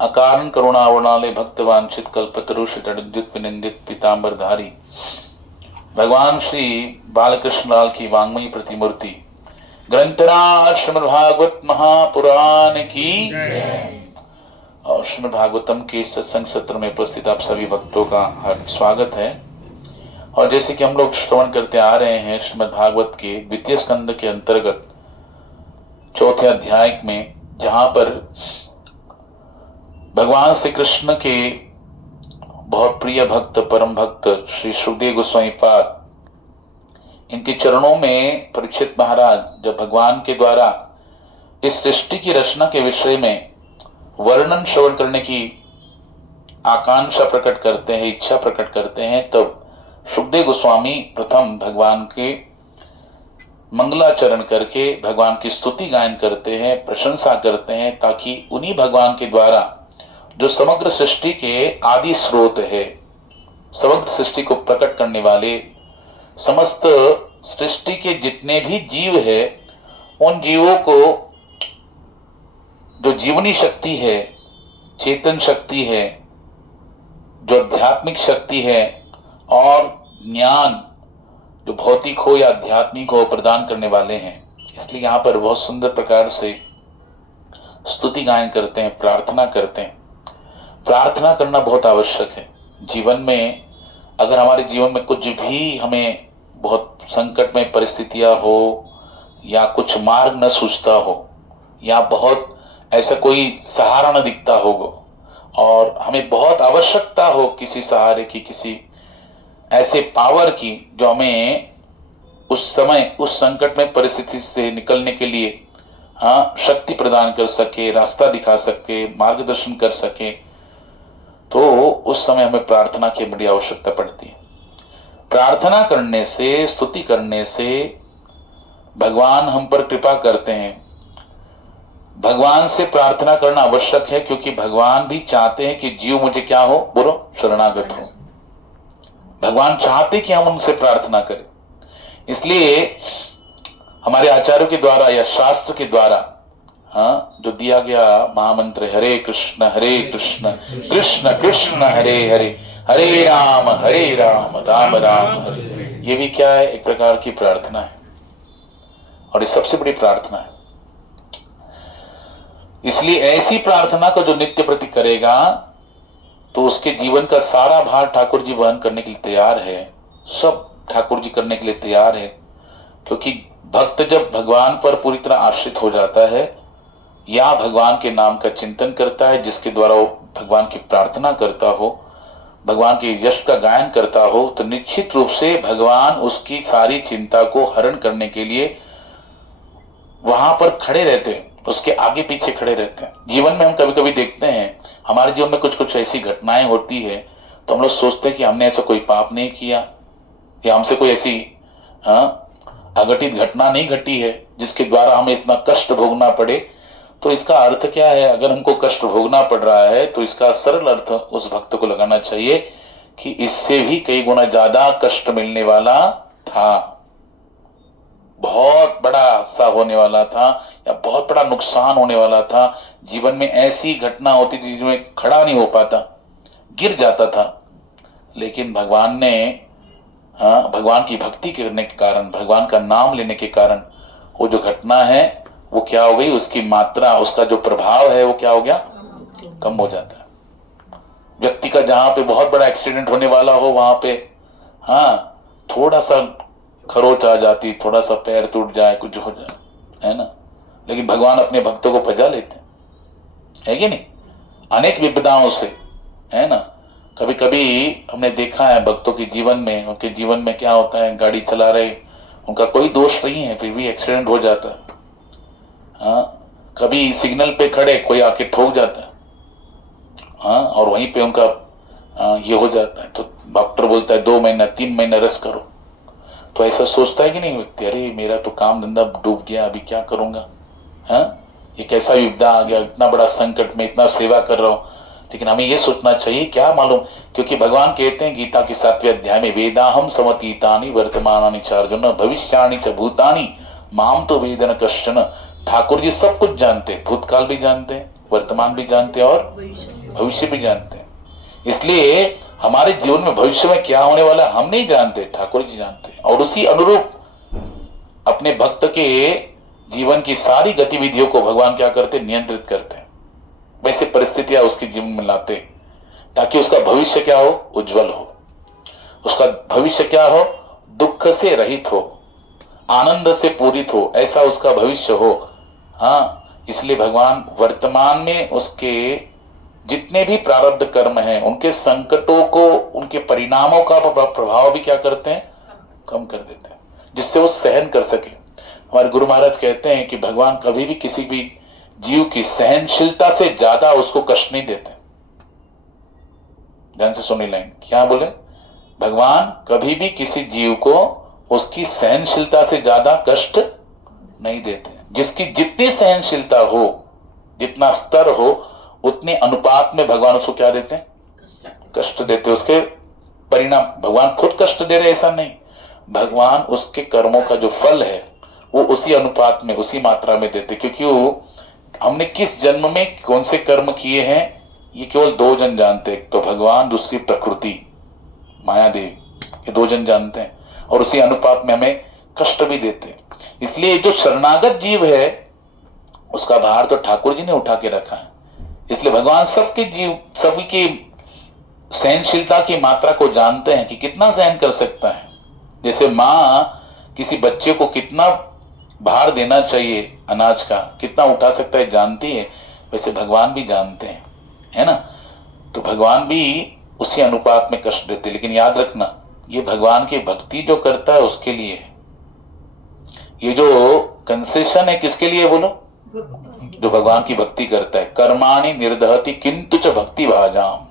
अकारण करुणावणाले भक्तवांछित कल्पतरुष जड़ुद्युत विनिंदित पीतांबरधारी भगवान श्री बालकृष्ण लाल की वांग्मयी प्रतिमूर्ति ग्रंथराज श्रीमद् भागवत महापुराण की और श्रीमद् भागवतम के सत्संग सत्र में उपस्थित आप सभी भक्तों का हार्दिक स्वागत है। और जैसे कि हम लोग श्रवण करते आ रहे हैं श्रीमद् भागवत के द्वितीय स्कंद के अंतर्गत चौथे अध्याय में, जहां पर भगवान श्री कृष्ण के बहुत प्रिय भक्त परम भक्त श्री सुखदेव गोस्वामी पाद, इनके चरणों में परीक्षित महाराज जब भगवान के द्वारा इस सृष्टि की रचना के विषय में वर्णन श्रवण करने की आकांक्षा प्रकट करते हैं, इच्छा प्रकट करते हैं, तब सुखदेव गोस्वामी प्रथम भगवान के मंगलाचरण करके भगवान की स्तुति गायन करते हैं, प्रशंसा करते हैं, ताकि उन्हीं भगवान के द्वारा जो समग्र सृष्टि के आदि स्रोत है, समग्र सृष्टि को प्रकट करने वाले, समस्त सृष्टि के जितने भी जीव है, उन जीवों को जो जीवनी शक्ति है, चेतन शक्ति है, जो आध्यात्मिक शक्ति है और ज्ञान जो भौतिक हो या आध्यात्मिक हो प्रदान करने वाले हैं। इसलिए यहाँ पर बहुत सुंदर प्रकार से स्तुति गायन करते हैं, प्रार्थना करते हैं। प्रार्थना करना बहुत आवश्यक है जीवन में। अगर हमारे जीवन में कुछ भी हमें बहुत संकट में परिस्थितियां हो, या कुछ मार्ग न सूझता हो, या बहुत ऐसा कोई सहारा न दिखता होगा, और हमें बहुत आवश्यकता हो किसी सहारे की, किसी ऐसे पावर की जो हमें उस समय उस संकट में परिस्थिति से निकलने के लिए शक्ति प्रदान कर सके, रास्ता दिखा सके, मार्गदर्शन कर सके, तो उस समय हमें प्रार्थना की बड़ी आवश्यकता पड़ती है। प्रार्थना करने से, स्तुति करने से भगवान हम पर कृपा करते हैं। भगवान से प्रार्थना करना आवश्यक है, क्योंकि भगवान भी चाहते हैं कि जीव मुझे क्या हो, बोलो, शरणागत हो। भगवान चाहते कि हम उनसे प्रार्थना करें। इसलिए हमारे आचार्यों के द्वारा या शास्त्र के द्वारा जो दिया गया महामंत्र हरे कृष्ण कृष्ण कृष्ण हरे हरे, हरे राम राम राम हरे हरे, ये भी क्या है, एक प्रकार की प्रार्थना है, और ये सबसे बड़ी प्रार्थना है। इसलिए ऐसी प्रार्थना को जो नित्य प्रति करेगा, तो उसके जीवन का सारा भार ठाकुर जी वहन करने के लिए तैयार है, सब ठाकुर जी करने के लिए तैयार है। क्योंकि भक्त जब भगवान पर पूरी तरह आश्रित हो जाता है, या भगवान के नाम का चिंतन करता है, जिसके द्वारा वो भगवान की प्रार्थना करता हो, भगवान के यश का गायन करता हो, तो निश्चित रूप से भगवान उसकी सारी चिंता को हरण करने के लिए वहां पर खड़े रहते हैं, उसके आगे पीछे खड़े रहते हैं। जीवन में हम कभी कभी देखते हैं, हमारे जीवन में कुछ कुछ ऐसी घटनाएं होती है, तो हम लोग सोचते हैं कि हमने ऐसा कोई पाप नहीं किया, या हमसे कोई ऐसी अघटित घटना नहीं घटी है जिसके द्वारा हमें इतना कष्ट भोगना पड़े। तो इसका अर्थ क्या है? अगर हमको कष्ट भोगना पड़ रहा है, तो इसका सरल अर्थ उस भक्त को लगाना चाहिए कि इससे भी कई गुना ज्यादा कष्ट मिलने वाला था, बहुत बड़ा हादसा होने वाला था, या बहुत बड़ा नुकसान होने वाला था। जीवन में ऐसी घटना होती थी जिसमें खड़ा नहीं हो पाता, गिर जाता था। लेकिन भगवान ने भगवान की भक्ति करने के कारण, भगवान का नाम लेने के कारण वो जो घटना है वो क्या हो गई, उसकी मात्रा, उसका जो प्रभाव है वो क्या हो गया, कम हो जाता है। व्यक्ति का जहां पे बहुत बड़ा एक्सीडेंट होने वाला हो, वहां पे थोड़ा सा खरोच आ जाती, थोड़ा सा पैर टूट जाए, कुछ हो जाए, है ना, लेकिन भगवान अपने भक्तों को बचा लेते हैं, है कि नहीं, अनेक विपदाओं से, है ना। कभी कभी हमने देखा है भक्तों के जीवन में, उनके जीवन में क्या होता है, गाड़ी चला रहे, उनका कोई दोष नहीं है, फिर भी एक्सीडेंट हो जाता है। कभी सिग्नल पे खड़े कोई आके ठोक जाता है, और वहीं पे उनका ये हो जाता है, तो डॉक्टर बोलता है 2 महीना 3 महीना रेस्ट करो। तो ऐसा सोचता है कि नहीं व्यक्ति, अरे मेरा तो काम धंधा डूब गया, अभी क्या करूंगा, ये कैसा विपदा आ गया, इतना बड़ा संकट में, इतना सेवा कर रहा हूं। लेकिन हमें ये सोचना चाहिए, क्या मालूम, क्योंकि भगवान कहते हैं गीता के 7वें अध्याय में, वेदाहम समतीतानि वर्तमानानि च अर्जुन भविष्याणि च भूतानि माम तो वेदन कश्चन। ठाकुर जी सब कुछ जानते हैं, भूतकाल भी जानते हैं, वर्तमान भी जानते हैं और भविष्य भी जानते हैं। इसलिए हमारे जीवन में भविष्य में क्या होने वाला हम नहीं जानते, ठाकुर जी जानते हैं, और उसी अनुरूप अपने भक्त के जीवन की सारी गतिविधियों को भगवान क्या करते, नियंत्रित करते हैं। वैसे परिस्थितियां उसके जीवन में लाते ताकि उसका भविष्य क्या हो, उज्जवल हो, उसका भविष्य क्या हो, दुख से रहित हो, आनंद से पूरित हो, ऐसा उसका भविष्य हो। हाँ, इसलिए भगवान वर्तमान में उसके जितने भी प्रारब्ध कर्म हैं, उनके संकटों को, उनके परिणामों का प्रभाव भी क्या करते हैं, कम कर देते हैं, जिससे वो सहन कर सके। हमारे गुरु महाराज कहते हैं कि भगवान कभी भी किसी भी जीव की सहनशीलता से ज्यादा उसको कष्ट नहीं देते। ध्यान से सुनी लाइन, क्या बोले, भगवान कभी भी किसी जीव को उसकी सहनशीलता से ज्यादा कष्ट नहीं देते। जिसकी जितनी सहनशीलता हो, जितना स्तर हो, उतने अनुपात में भगवान उसको क्या देते हैं, कष्ट देते। उसके परिणाम भगवान खुद कष्ट दे रहे ऐसा नहीं, भगवान उसके कर्मों का जो फल है वो उसी अनुपात में, उसी मात्रा में देते। क्योंकि वो हमने किस जन्म में कौन से कर्म किए हैं ये केवल दो जन जानते हैं, तो भगवान, दूसरी प्रकृति माया देवी, ये दो जन जानते हैं, और उसी अनुपात में हमें कष्ट भी देते हैं। इसलिए जो शरणागत जीव है उसका भार तो ठाकुर जी ने उठा के रखा है। इसलिए भगवान सबके जीव, सभी की सहनशीलता की मात्रा को जानते हैं कि कितना सहन कर सकता है। जैसे माँ किसी बच्चे को कितना भार देना चाहिए अनाज का, कितना उठा सकता है, जानती है, वैसे भगवान भी जानते हैं, है ना। तो भगवान भी उसी अनुपात में कष्ट देते। लेकिन याद रखना, ये भगवान की भक्ति जो करता है उसके लिए है। ये जो कंसेशन है किसके लिए बोलो, जो भगवान की भक्ति करता है। कर्माणि निर्दहति किंतु च भक्ति भाजाम,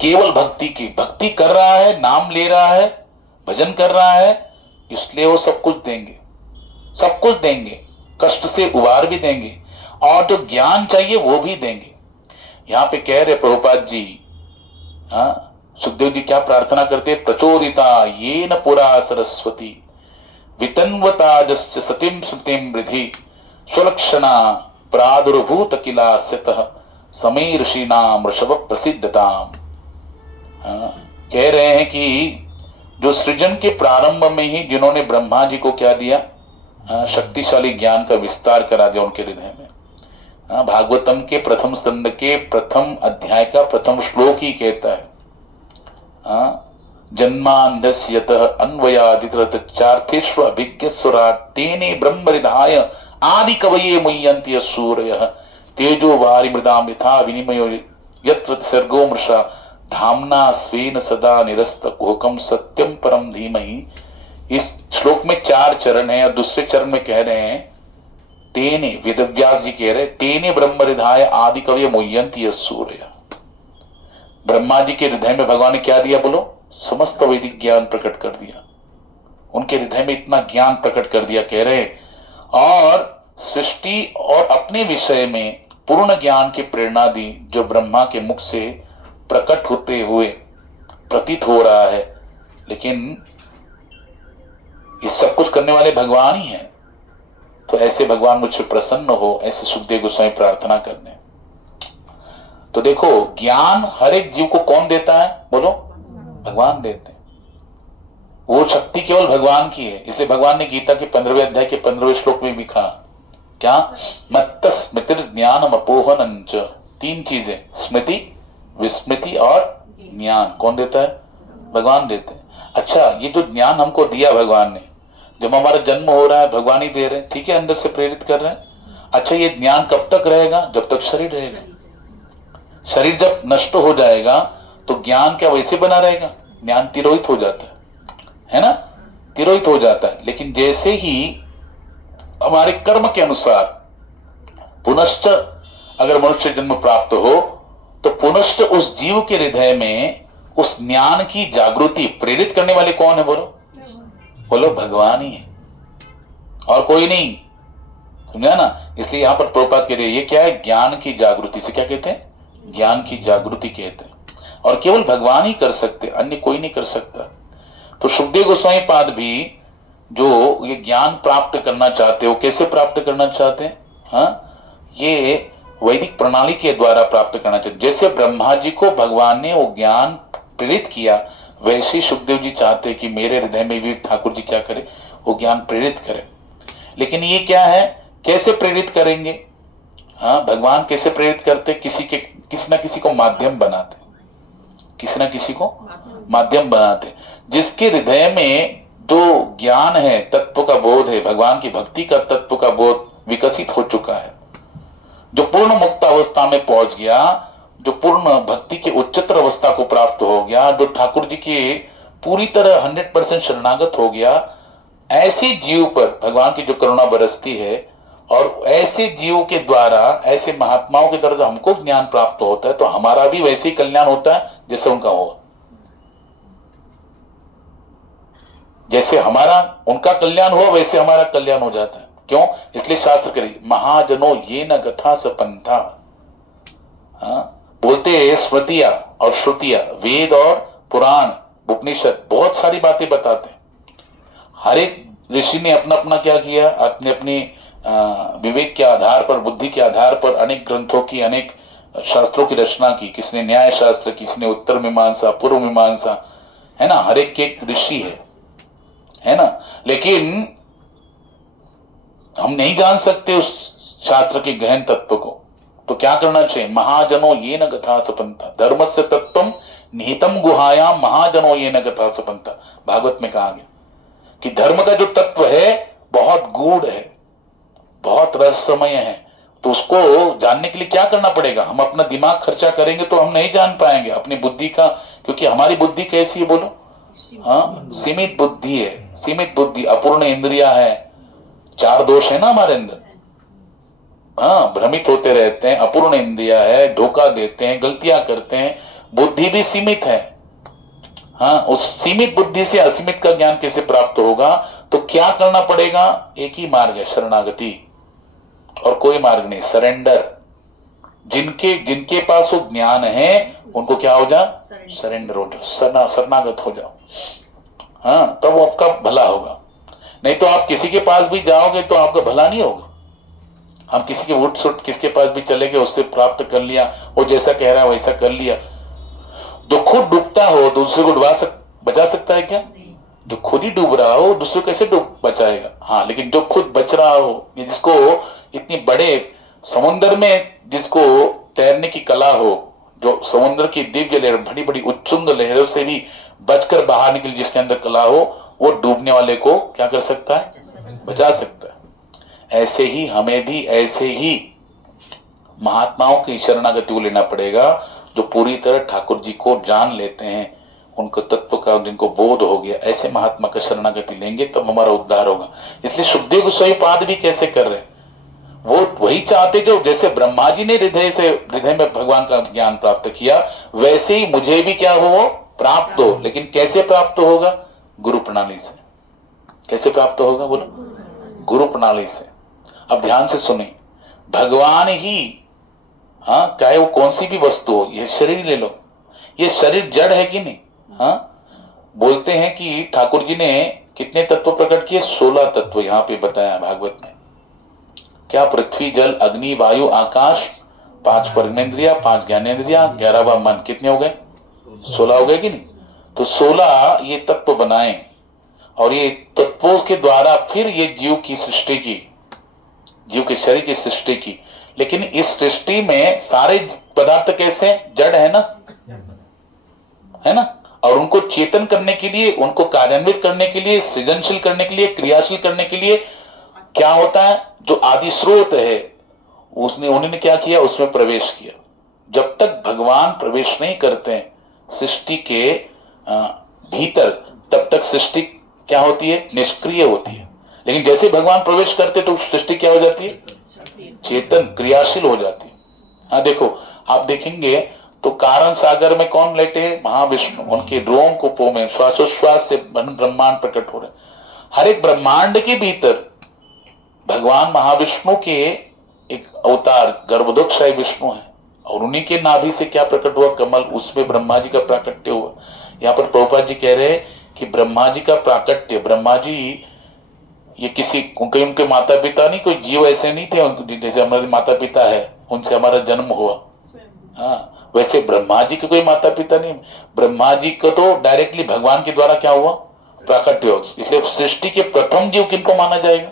केवल भक्ति की, भक्ति कर रहा है, नाम ले रहा है, भजन कर रहा है, इसलिए वो सब कुछ देंगे, सब कुछ देंगे, कष्ट से उबार भी देंगे, और जो ज्ञान चाहिए वो भी देंगे। यहां पे कह रहे प्रभुपाद जी, हाँ, सुखदेव जी क्या प्रार्थना करते, प्रचोदिता ये न पुरा सरस्वती वितन्वता जस्य सतीम स्मृतिम वृद्धि स्वलक्षणा प्रादुर्भूत किलास्यतः समी ऋषिनाम ऋषभ प्रसिद्धताम। कह रहे हैं कि जो सृजन के प्रारंभ में ही जिन्होंने ब्रह्मा जी को क्या दिया, शक्तिशाली ज्ञान का विस्तार करा दिया उनके हृदय में। भागवतम के प्रथम स्कंद के प्रथम अध्याय का प्रथम श्लोक ही कहता है, जन्मान्धस्यतः अन्वयादितरतचार्थेष्व अभिज्ञस्वराट् तेने ब्रह्मरिधाय आदि कवये मुह्यन्ति सूरयः तेजो वारिमृदां यथा विनिमयो यत्र सर्गो मृषा धाम्ना स्वेन सदा निरस्तकुहकं सत्यम परम धीमहि। इस श्लोक में 4 चरण है, और दूसरे चरण में कह रहे हैं तेने, वेदव्यास जी कह रहे तेने ब्रह्मरिधाय आदि कवये मुह्यन्ति सूरयः। ब्रह्मा जी के हृदय में भगवान ने क्या दिया बोलो, समस्त वैदिक ज्ञान प्रकट कर दिया। उनके हृदय में इतना ज्ञान प्रकट कर दिया, कह रहे, और सृष्टि और अपने विषय में पूर्ण ज्ञान की प्रेरणा दी, जो ब्रह्मा के मुख से प्रकट होते हुए प्रतीत हो रहा है। लेकिन ये सब कुछ करने वाले भगवान ही हैं, तो ऐसे भगवान मुझसे प्रसन्न हो, ऐसे सुखदेव गोस्वामी प्रार्थना करने। तो देखो, ज्ञान हर एक जीव को कौन देता है बोलो, भगवान देते हैं। वो शक्ति केवल भगवान की है। इसलिए भगवान ने गीता के 15वें अध्याय के 15वें श्लोक में लिखा, क्या, मत्त स्मृति ज्ञानम अपोहनंच। 3 चीजें, स्मृति, विस्मृति और ज्ञान कौन देता है, भगवान देते हैं। अच्छा, ये जो ज्ञान हमको दिया भगवान ने, जब हमारा जन्म हो रहा है भगवान ही दे रहे हैं, ठीक है, अंदर से प्रेरित कर रहे हैं। अच्छा, ये ज्ञान कब तक रहेगा, जब तक शरीर रहेगा। शरीर जब नष्ट हो जाएगा तो ज्ञान क्या वैसे बना रहेगा, ज्ञान तिरोहित हो जाता है ना, तिरोहित हो जाता है। लेकिन जैसे ही हमारे कर्म के अनुसार पुनश्च अगर मनुष्य जन्म प्राप्त हो, तो पुनश्च उस जीव के हृदय में उस ज्ञान की जागृति प्रेरित करने वाले कौन है बोलो, बोलो भगवान ही है, और कोई नहीं। समझा ना। इसलिए यहां पर प्रभुपाद कह रहे हैं, ये क्या है, ज्ञान की जागृति से क्या कहते हैं, ज्ञान की जागृति कहते हैं, और केवल भगवान ही कर सकते, अन्य कोई नहीं कर सकता। तो सुखदेव गोस्वामी पाद भी जो ये ज्ञान प्राप्त करना चाहते हो, कैसे प्राप्त करना चाहते हैं, हाँ, ये वैदिक प्रणाली के द्वारा प्राप्त करना चाहिए। जैसे ब्रह्मा जी को भगवान ने वो ज्ञान प्रेरित किया, वैसे सुखदेव जी चाहते कि मेरे हृदय में भी ठाकुर जी क्या करे, वो ज्ञान प्रेरित करे। लेकिन ये क्या है, कैसे प्रेरित करेंगे? हाँ, भगवान कैसे प्रेरित करते? किसी ना किसी को माध्यम बनाते, किसी ना किसी को माध्यम बनाते, जिसके हृदय में जो ज्ञान है, तत्व का बोध है, भगवान की भक्ति का तत्व का बोध विकसित हो चुका है, जो पूर्ण मुक्त अवस्था में पहुंच गया, जो पूर्ण भक्ति के उच्चतर अवस्था को प्राप्त हो गया, जो ठाकुर जी के पूरी तरह 100% शरणागत हो गया, ऐसे जीव पर भगवान की जो करुणा बरसती है, और ऐसे जीव के द्वारा, ऐसे महात्माओं के द्वारा हमको ज्ञान प्राप्त होता है, तो हमारा भी वैसे ही कल्याण होता है जैसे उनका होगा। जैसे हमारा उनका कल्याण हुआ, वैसे हमारा कल्याण हो जाता है। क्यों? इसलिए शास्त्र करी महाजनो ये न गथा सपंथा। बोलते स्मृतियां और श्रुतियां, वेद और पुराण, उपनिषद बहुत सारी बातें बताते हैं। हर एक ऋषि ने अपना अपना क्या किया, अपने अपने विवेक के आधार पर, बुद्धि के आधार पर अनेक ग्रंथों की, अनेक शास्त्रों की रचना की। किसने न्याय शास्त्र, किसने उत्तर मीमांसा, पूर्व मीमांसा, है ना, हर एक के एक ऋषि है ना। लेकिन हम नहीं जान सकते उस शास्त्र के गहन तत्व को, तो क्या करना चाहिए? महाजनो ये न गथा सपंथा, धर्मस्य तत्वम निहितम गुहायाम महाजनो ये न गथा सपंथा। भागवत में कहा गया कि धर्म का जो तत्व है बहुत गूढ़ है, बहुत रहस्यमय है, तो उसको जानने के लिए क्या करना पड़ेगा? हम अपना दिमाग खर्चा करेंगे तो हम नहीं जान पाएंगे अपनी बुद्धि का, क्योंकि हमारी बुद्धि कैसी है बोलो? हाँ, सीमित बुद्धि है, सीमित बुद्धि, अपूर्ण इंद्रिया है, 4 दोष है ना हमारे अंदर। हाँ, भ्रमित होते रहते हैं, अपूर्ण इंद्रिया है, धोखा देते हैं, गलतियां करते हैं, बुद्धि भी सीमित है। हाँ, उस सीमित बुद्धि से असीमित का ज्ञान कैसे प्राप्त होगा? तो क्या करना पड़ेगा? एक ही मार्ग है, शरणागति, और कोई मार्ग नहीं, सरेंडर। जिनके पास वो ज्ञान है उनको क्या हो जाओ? सरेंडर हो जाओ, शरणागत हो जाओ। हाँ, तब वो आपका भला होगा। नहीं तो आप किसी के पास भी जाओगे तो आपका भला नहीं होगा। हम किसी के उठ सुट किसके पास भी चले गए, उससे प्राप्त कर लिया, वो जैसा कह रहा है वैसा कर लिया। जो खुद डूबता हो दूसरे को बचा सकता है क्या? जो खुद ही डूब रहा हो दूसरे को कैसे बचाएगा? हाँ, लेकिन जो खुद बच रहा हो, जिसको इतनी बड़े समुद्र में जिसको तैरने की कला हो, जो समुद्र की दिव्य लहर, बड़ी बड़ी उच्चुंग लहरों से भी बचकर बाहर निकल जिसके अंदर कला हो, वो डूबने वाले को क्या कर सकता है? बचा सकता है। ऐसे ही हमें भी ऐसे ही महात्माओं की शरणागति को लेना पड़ेगा, जो पूरी तरह ठाकुर जी को जान लेते हैं, उनको तत्व का जिनको बोध हो गया, ऐसे महात्मा का शरणागति लेंगे तब हमारा उद्धार होगा। इसलिए सुखदेव गोस्वामी पाद भी कैसे कर रहे हैं? वो वही चाहते जो जैसे ब्रह्मा जी ने हृदय में भगवान का ज्ञान प्राप्त किया, वैसे ही मुझे भी क्या हो? प्राप्त हो। लेकिन कैसे प्राप्त होगा? गुरु प्रणाली से। कैसे प्राप्त होगा बोलो? गुरु प्रणाली से। अब ध्यान से सुनिए, भगवान ही, हाँ, चाहे वो कौन सी भी वस्तु हो, ये शरीर ले लो, ये शरीर जड़ है कि नहीं? हाँ, बोलते हैं कि ठाकुर जी ने कितने तत्व प्रकट किए? 16 तत्व यहां पे बताया भागवत में। क्या? पृथ्वी, जल, अग्नि, वायु, आकाश, 5 कर्मेंद्रिया, 5 ज्ञानेंद्रिया, 11वां मन, कितने हो गए? 16 हो गए कि नहीं? तो 16 ये तत्व बनाए, और ये तत्वों के द्वारा फिर ये जीव की सृष्टि की, जीव के शरीर की सृष्टि की। लेकिन इस सृष्टि में सारे पदार्थ कैसे? जड़ है ना, और उनको चेतन करने के लिए, उनको कार्यान्वित करने के लिए, सृजनशील करने के लिए, क्रियाशील करने के लिए क्या होता है? जो आदि स्रोत है उन्होंने क्या किया? उसमें प्रवेश किया। जब तक भगवान प्रवेश नहीं करते सृष्टि के भीतर, तब तक सृष्टि क्या होती है? निष्क्रिय होती है। लेकिन जैसे भगवान प्रवेश करते तो सृष्टि क्या हो जाती है? चेतन, क्रियाशील हो जाती है। हाँ, देखो, आप देखेंगे तो कारण सागर में कौन लेटे? महाविष्णु। उनके रोम कूपों में श्वासोश्वास से ब्रह्मांड प्रकट हो रहे। हर एक ब्रह्मांड के भीतर भगवान महाविष्णु के एक अवतार गर्भोदकशाही विष्णु है, और उन्हीं के नाभि से क्या प्रकट हुआ? कमल, उसमें ब्रह्मा जी का प्राकट्य हुआ। यहाँ पर प्रभुपाद जी कह रहे हैं कि ब्रह्मा जी का प्राकट्य, ब्रह्मा जी ये किसी उनके माता पिता नहीं, कोई जीव ऐसे नहीं थे जैसे हमारे माता पिता है, उनसे हमारा जन्म हुआ। हाँ, वैसे ब्रह्मा जी के कोई माता पिता नहीं, ब्रह्मा जी को तो डायरेक्टली भगवान के द्वारा क्या हुआ, प्राकट्य योग। इसलिए सृष्टि के प्रथम जीव किनको माना जाएगा,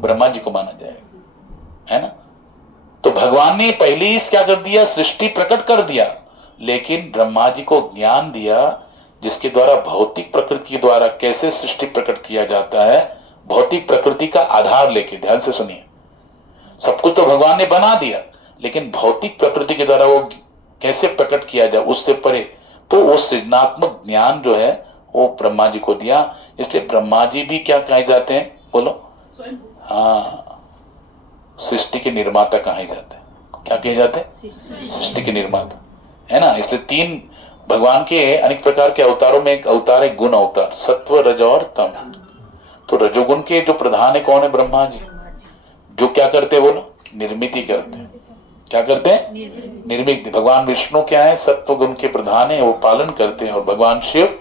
ब्रह्मा जी को माना जाएगा, है ना। तो भगवान ने पहले ही क्या कर दिया, सृष्टि प्रकट कर दिया, लेकिन ब्रह्मा जी को ज्ञान दिया जिसके द्वारा भौतिक प्रकृति के द्वारा कैसे सृष्टि प्रकट किया जाता है, भौतिक प्रकृति का आधार लेके। ध्यान से सुनिए, सब कुछ तो भगवान ने बना दिया, लेकिन भौतिक प्रकृति के द्वारा वो कैसे प्रकट किया जाए उससे परे, तो वो सृजनात्मक ज्ञान जो है वो ब्रह्मा जी को दिया। इसलिए ब्रह्मा जी भी क्या कहे जाते हैं, बोलो, हाँ, सृष्टि के निर्माता कहे जाते हैं। क्या कहे जाते हैं, सृष्टि के निर्माता, है ना। इसलिए तीन भगवान के अनेक प्रकार के अवतारों में एक अवतार है गुण अवतार, सत्व रज और तम। तो रजोगुण के जो प्रधान है कौन है, ब्रह्मा जी, जो क्या करते हैं, बोलो, निर्मित करते हैं। क्या करते हैं, निर्मित। भगवान विष्णु क्या है, सत्व गुण के प्रधान है, वो पालन करते हैं, और भगवान शिव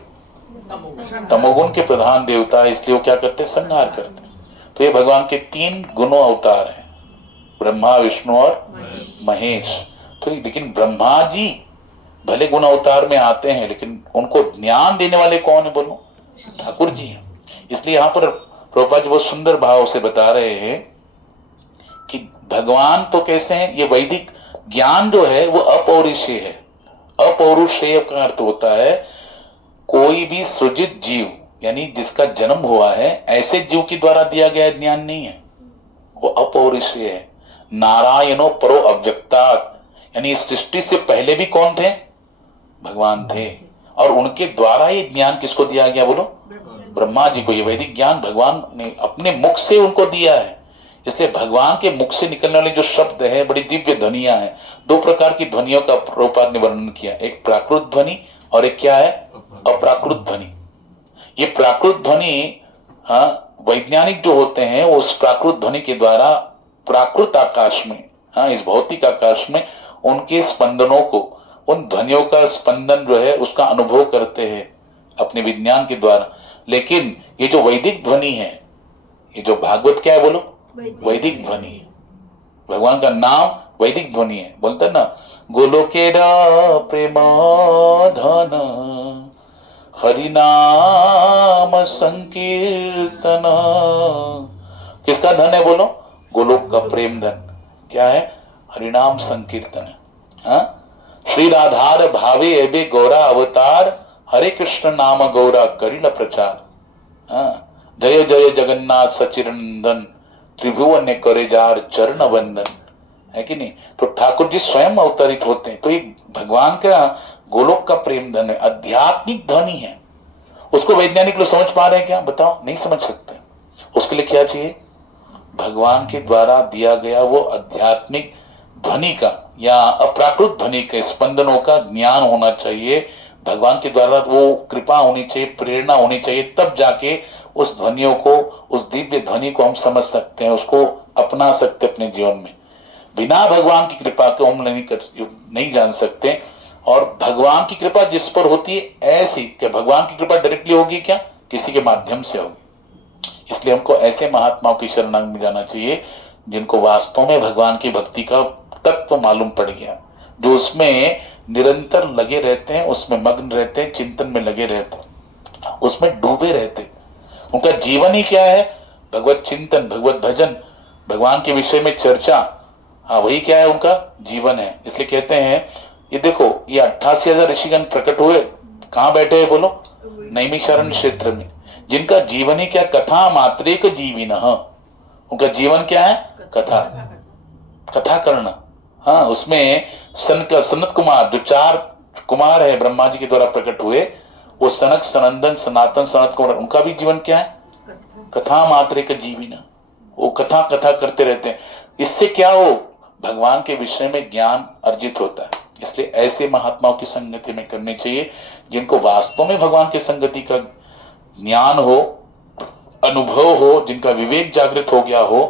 तमोगुण के प्रधान देवता है, इसलिए वो क्या करते हैं, संहार करते हैं। तो ये भगवान के तीन गुणों अवतार हैं, ब्रह्मा विष्णु और महेश। तो लेकिन ब्रह्मा जी भले गुण अवतार में आते हैं, लेकिन उनको ज्ञान देने वाले कौन है, बोलो, ठाकुर जी हैं। इसलिए यहाँ पर प्रभुपाद जी बहुत सुंदर भाव से बता रहे हैं कि भगवान तो कैसे हैं, ये वैदिक ज्ञान जो है वो अपौरुषेय है। अपौरुषेय का अर्थ होता है कोई भी सृजित जीव, यानी जिसका जन्म हुआ है, ऐसे जीव के द्वारा दिया गया ज्ञान नहीं है, वो अपौरुषेय है। नारायणो परो अव्यक्तात्, यानी सृष्टि से पहले भी कौन थे, भगवान थे, और उनके द्वारा ये ज्ञान किसको दिया गया, बोलो, ब्रह्मा जी को। ये वैदिक ज्ञान भगवान ने अपने मुख से उनको दिया है। इसलिए भगवान के मुख से निकलने वाले जो शब्द है बड़ी दिव्य ध्वनियां हैं। दो प्रकार की ध्वनियों का प्रभुपाद ने वर्णन किया, एक प्राकृत ध्वनि और एक क्या है, अप्राकृत ध्वनि। ये प्राकृत ध्वनि, हाँ, वैज्ञानिक जो होते हैं वो उस प्राकृत ध्वनि के द्वारा प्राकृत आकाश में, हाँ, इस भौतिक आकाश में उनके स्पंदनों को, उन ध्वनियों का स्पंदन जो है उसका अनुभव करते हैं अपने विज्ञान के द्वारा। लेकिन ये जो वैदिक ध्वनि है, ये जो भागवत क्या है, बोलो, वैदिक ध्वनि है। भगवान का नाम वैदिक ध्वनि है। बोलते ना, गोलोकेरा प्रेम धन हरिनाम संकीर्तन। किसका धन है, बोलो, गोलोक का प्रेम धन क्या है, हरिनाम संकीर्तन। हाँ, श्री राधार भावे एबे गौरा अवतार, हरे कृष्ण नाम गौरा करिल प्रचार। हाँ, जय जय जगन्नाथ सचिरंदन, त्रिभुवन ने करे जार चरण वंदन, है कि नहीं। तो ठाकुर जी स्वयं अवतरित होते हैं। तो ये भगवान का गोलोक का प्रेम धन है, आध्यात्मिक ध्वनि है। उसको वैज्ञानिक लोग समझ पा रहे हैं क्या, बताओ, नहीं समझ सकते। उसके लिए क्या चाहिए, भगवान के द्वारा दिया गया वो आध्यात्मिक ध्वनि का या अप्राकृत ध्वनि के स्पंदनों का ज्ञान होना चाहिए। भगवान के द्वारा वो कृपा होनी चाहिए, प्रेरणा होनी चाहिए, तब जाके उस ध्वनियों को, उस दिव्य ध्वनि को हम समझ सकते हैं, उसको अपना सकते अपने जीवन में। बिना भगवान की कृपा को हम नहीं जान सकते। और भगवान की कृपा जिस पर होती है ऐसी, क्या भगवान की कृपा डायरेक्टली होगी क्या, किसी के माध्यम से होगी। इसलिए हमको ऐसे महात्माओं की शरण में जाना चाहिए जिनको वास्तव में भगवान की भक्ति का तत्व मालूम पड़ गया, जो उसमें निरंतर लगे रहते हैं, उसमें मग्न रहते हैं, चिंतन में लगे रहते हैं, उसमें डूबे रहते हैं। उनका जीवन ही क्या है, भगवत चिंतन, भगवत भजन, भगवान के विषय में चर्चा। हाँ, वही क्या है, उनका जीवन है। इसलिए कहते हैं, ये देखो, ये 88,000 ऋषिगण प्रकट हुए, कहाँ बैठे हैं, बोलो, नैमिषारण्य क्षेत्र में, जिनका जीवन ही क्या, कथा मात्रेक जीविनः। उनका जीवन क्या है, कथा, कथा करना। हाँ, उसमें सनत कुमार, जो 4 कुमार है ब्रह्मा जी के द्वारा प्रकट हुए, वो सनक, सनंदन, सनातन, सनत कुमार, उनका भी जीवन क्या है, कथा मात्रेक जीविनः। वो कथा कथा करते रहते हैं। इससे क्या हो, भगवान के विषय में ज्ञान अर्जित होता है। इसलिए ऐसे महात्माओं की संगति में करनी चाहिए जिनको वास्तव में भगवान की संगति का ज्ञान हो, अनुभव हो, जिनका विवेक जागृत हो गया हो।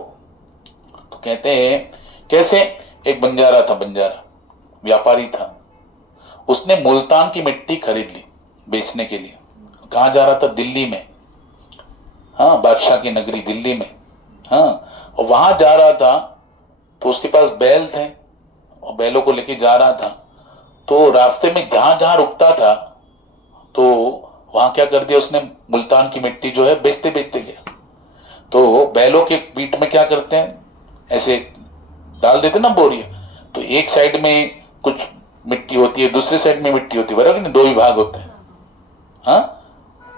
तो कहते हैं कैसे, एक बंजारा था, बंजारा व्यापारी था, उसने मुल्तान की मिट्टी खरीद ली बेचने के लिए। कहाँ जा रहा था, दिल्ली में, हाँ, बादशाह की नगरी दिल्ली में। हाँ, और वहां जा रहा था तो उसके पास बैल थे, और बैलों को लेके जा रहा था, तो रास्ते में जहां जहां रुकता था तो वहां क्या कर दिया उसने, मुल्तान की मिट्टी जो है बेचते बेचते गया। तो बैलों के पीठ में क्या करते हैं, ऐसे डाल देते ना बोरिया, तो एक साइड में कुछ मिट्टी होती है, दूसरे साइड में मिट्टी होती है, बराबर नहीं, दो विभाग होते हैं। हाँ,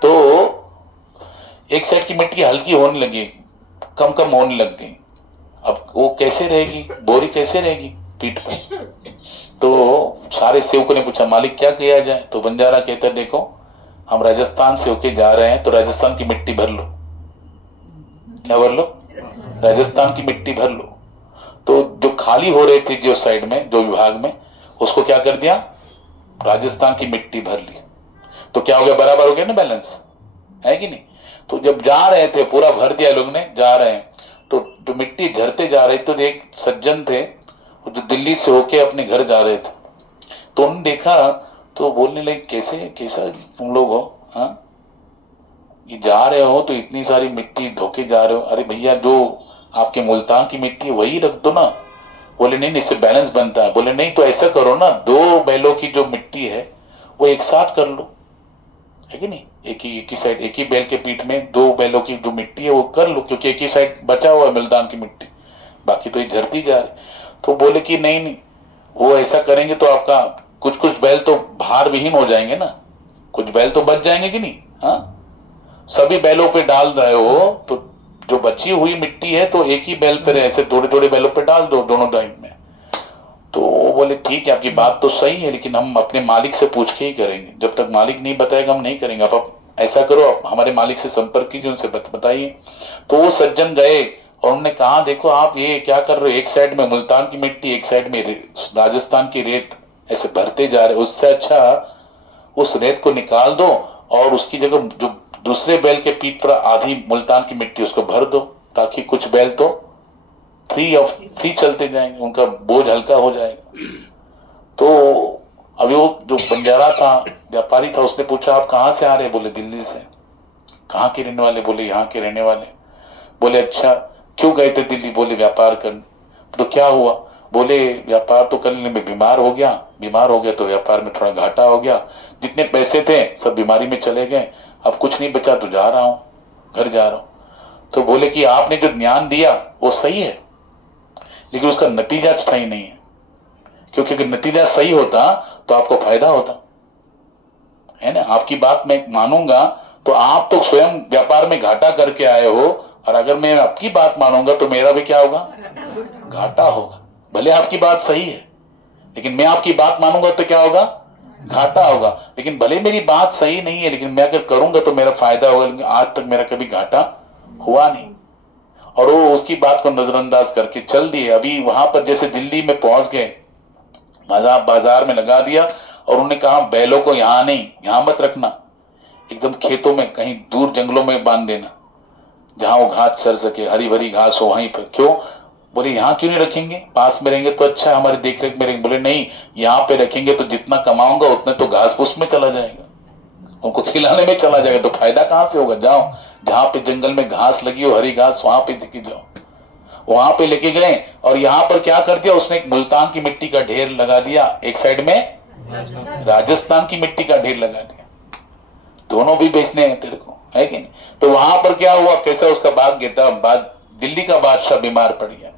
तो एक साइड की मिट्टी हल्की होने लगी, कम कम होने लग गई। अब वो कैसे रहेगी, बोरी कैसे रहेगी पीठ पर। तो सारे सेवकों ने पूछा मालिक क्या किया जाए, तो बंजारा कहता है देखो हम राजस्थान से होके जा रहे हैं तो राजस्थान की मिट्टी भर लो। क्या भर लो, राजस्थान की मिट्टी भर लो। तो जो खाली हो रहे थे जो साइड में, जो विभाग में, उसको क्या कर दिया, राजस्थान की मिट्टी भर ली। तो क्या हो गया, बराबर हो गया ना, बैलेंस है कि नहीं। तो जब जा रहे थे पूरा भर दिया लोग ने, जा रहे हैं तो जो मिट्टी झरते जा रही, तो एक सज्जन थे जो दिल्ली से होके अपने घर जा रहे थे, तो उन्होंने देखा तो बोलने लगे कैसे, कैसा तुम लोग हो, हाँ ये जा रहे हो तो इतनी सारी मिट्टी ढोके जा रहे हो। अरे भैया जो आपके मुल्तान की मिट्टी है वही रख दो ना। बोले नहीं, इससे बैलेंस बनता है। बोले नहीं, तो ऐसा करो ना, दो बैलों की जो मिट्टी है वो एक साथ कर लो, है कि नहीं, एक ही साइड, एक ही बैल के पीठ में दो बैलों की जो मिट्टी है वो कर लो, क्योंकि एक ही साइड बचा हुआ है मुल्तान की मिट्टी, बाकी तो ये झरती जा रही। तो बोले कि नहीं नहीं, वो ऐसा करेंगे तो आपका कुछ कुछ बैल तो भार विहीन हो जाएंगे ना, कुछ बैल तो बच जाएंगे कि नहीं। हाँ, सभी बैलों पे डाल रहे हो तो जो बची हुई मिट्टी है तो एक ही बैल पे, ऐसे थोड़े थोड़े बैलों पे डाल दो दोनों साइड में। तो वो बोले ठीक है आपकी बात तो सही है, लेकिन हम अपने मालिक से पूछ के ही करेंगे, जब तक मालिक नहीं बताएगा हम नहीं करेंगे। आप ऐसा करो, आप हमारे मालिक से संपर्क कीजिए, उनसे बताइए। तो वो सज्जन गए और उन्होंने कहा देखो आप ये क्या कर रहे हो, एक साइड में मुल्तान की मिट्टी, एक साइड में राजस्थान की रेत ऐसे भरते जा रहे, उससे अच्छा उस रेत को निकाल दो और उसकी जगह जो दूसरे बैल के पीठ पर आधी मुल्तान की मिट्टी उसको भर दो, ताकि कुछ बैल तो फ्री चलते जाएंगे, उनका बोझ हल्का हो जाएगा। तो अभी वो जो बंजारा था, व्यापारी था, उसने पूछा आप कहाँ से आ रहे, बोले दिल्ली से। कहाँ के रहने वाले, बोले यहाँ के रहने वाले। बोले अच्छा क्यों गए थे दिल्ली, बोले व्यापार करने। तो क्या हुआ, बोले व्यापार तो करने में बीमार हो गया तो व्यापार में थोड़ा घाटा हो गया, जितने पैसे थे सब बीमारी में चले गए, अब कुछ नहीं बचा तो जा रहा हूँ, घर जा रहा हूँ। तो बोले कि आपने जो ज्ञान दिया वो सही है, लेकिन उसका नतीजा सही नहीं है, क्योंकि अगर नतीजा सही होता तो आपको फायदा होता है ना। आपकी बात मैं मानूंगा तो आप तो स्वयं व्यापार में घाटा करके आए हो, और अगर मैं आपकी बात मानूंगा तो मेरा भी क्या होगा, घाटा होगा। भले आपकी बात सही है, लेकिन मैं आपकी बात मानूंगा तो क्या होगा, घाटा होगा। लेकिन भले मेरी बात सही नहीं है, लेकिन मैं अगर करूंगा तो मेरा फायदा होगा, लेकिन आज तक मेरा कभी घाटा हुआ नहीं। और वो उसकी बात को नजरअंदाज करके चल दिए। अभी वहां पर जैसे दिल्ली में पहुंच गए, बाजार में लगा दिया, और उन्होंने कहा बैलों को यहाँ नहीं, यहाँ मत रखना, एकदम खेतों में कहीं दूर जंगलों में बांध देना, जहां वो घास चर सके, हरी भरी घास हो वहीं पर। क्यों, बोले यहाँ क्यों नहीं रखेंगे, पास में रहेंगे तो अच्छा, हमारी देखरेख में रहेंगे। बोले नहीं, यहाँ पे रखेंगे तो जितना कमाऊंगा उतने तो घास फूस में चला जाएगा, उनको खिलाने में चला जाएगा, तो फायदा कहाँ से होगा। जाओ जहां पे जंगल में घास लगी हो, हरी घास, वहां पे लेके जाओ। वहां पे लेके गए, और यहाँ पर क्या कर दिया उसने, एक मुल्तान की मिट्टी का ढेर लगा दिया, एक साइड में राजस्थान की मिट्टी का ढेर लगा दिया, दोनों भी बेचने हैं तेरे को, है कि नहीं। तो वहां पर क्या हुआ, कैसा उसका भाग्य था, दिल्ली का बादशाह बीमार पड़ गया,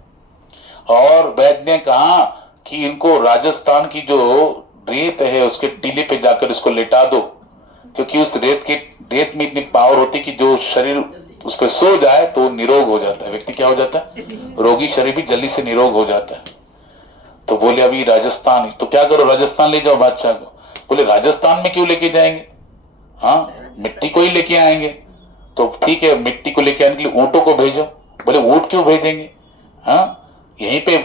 और वैद्य ने कहा कि इनको राजस्थान की जो रेत है उसके टीले पे जाकर इसको लेटा दो, क्योंकि उस रेत में इतनी पावर होती कि जो शरीर उस पर सो जाए तो निरोग हो जाता है, व्यक्ति क्या हो जाता है, रोगी शरीर भी जल्दी से निरोग हो जाता है। तो बोले अभी राजस्थान, तो क्या करो, राजस्थान ले जाओ बादशाह को। बोले राजस्थान में क्यों लेके जाएंगे, हाँ मिट्टी को ही लेके आएंगे। तो ठीक है, मिट्टी को लेके आने के लिए ऊंटों को भेजो। बोले ऊंट क्यों भेजेंगे, हाँ यहीं पे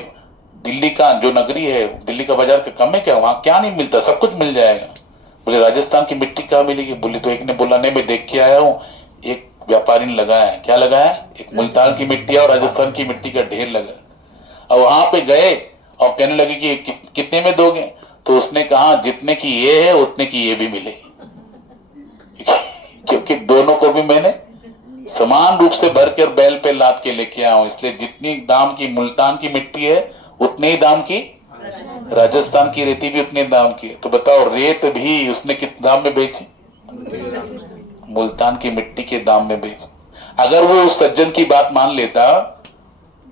दिल्ली का जो नगरी है, दिल्ली का बाजार का कम है क्या, वहां क्या नहीं मिलता, सब कुछ मिल जाएगा। बोले राजस्थान की मिट्टी कहाँ मिलेगी। बोले तो एक ने बोला नहीं मैं देख के आया हूँ, एक व्यापारी ने लगाया है। क्या लगाया है, एक मुल्तान की मिट्टी और राजस्थान की मिट्टी का ढेर लगा। अब वहां पे गए और कहने लगे कि कितने में दोगे, तो उसने कहा जितने की ये है उतने की ये भी मिलेगी, क्योंकि दोनों को भी मैंने समान रूप से भर कर बैल पे लाद के लेके आया हूं, इसलिए जितनी दाम की मुल्तान की मिट्टी है उतने ही दाम की राजस्थान की रेती भी उतने दाम की है, तो बताओ रेत भी उसने कितने दाम में बेची? मुल्तान की मिट्टी के दाम में बेची। अगर वो उस सज्जन की बात मान लेता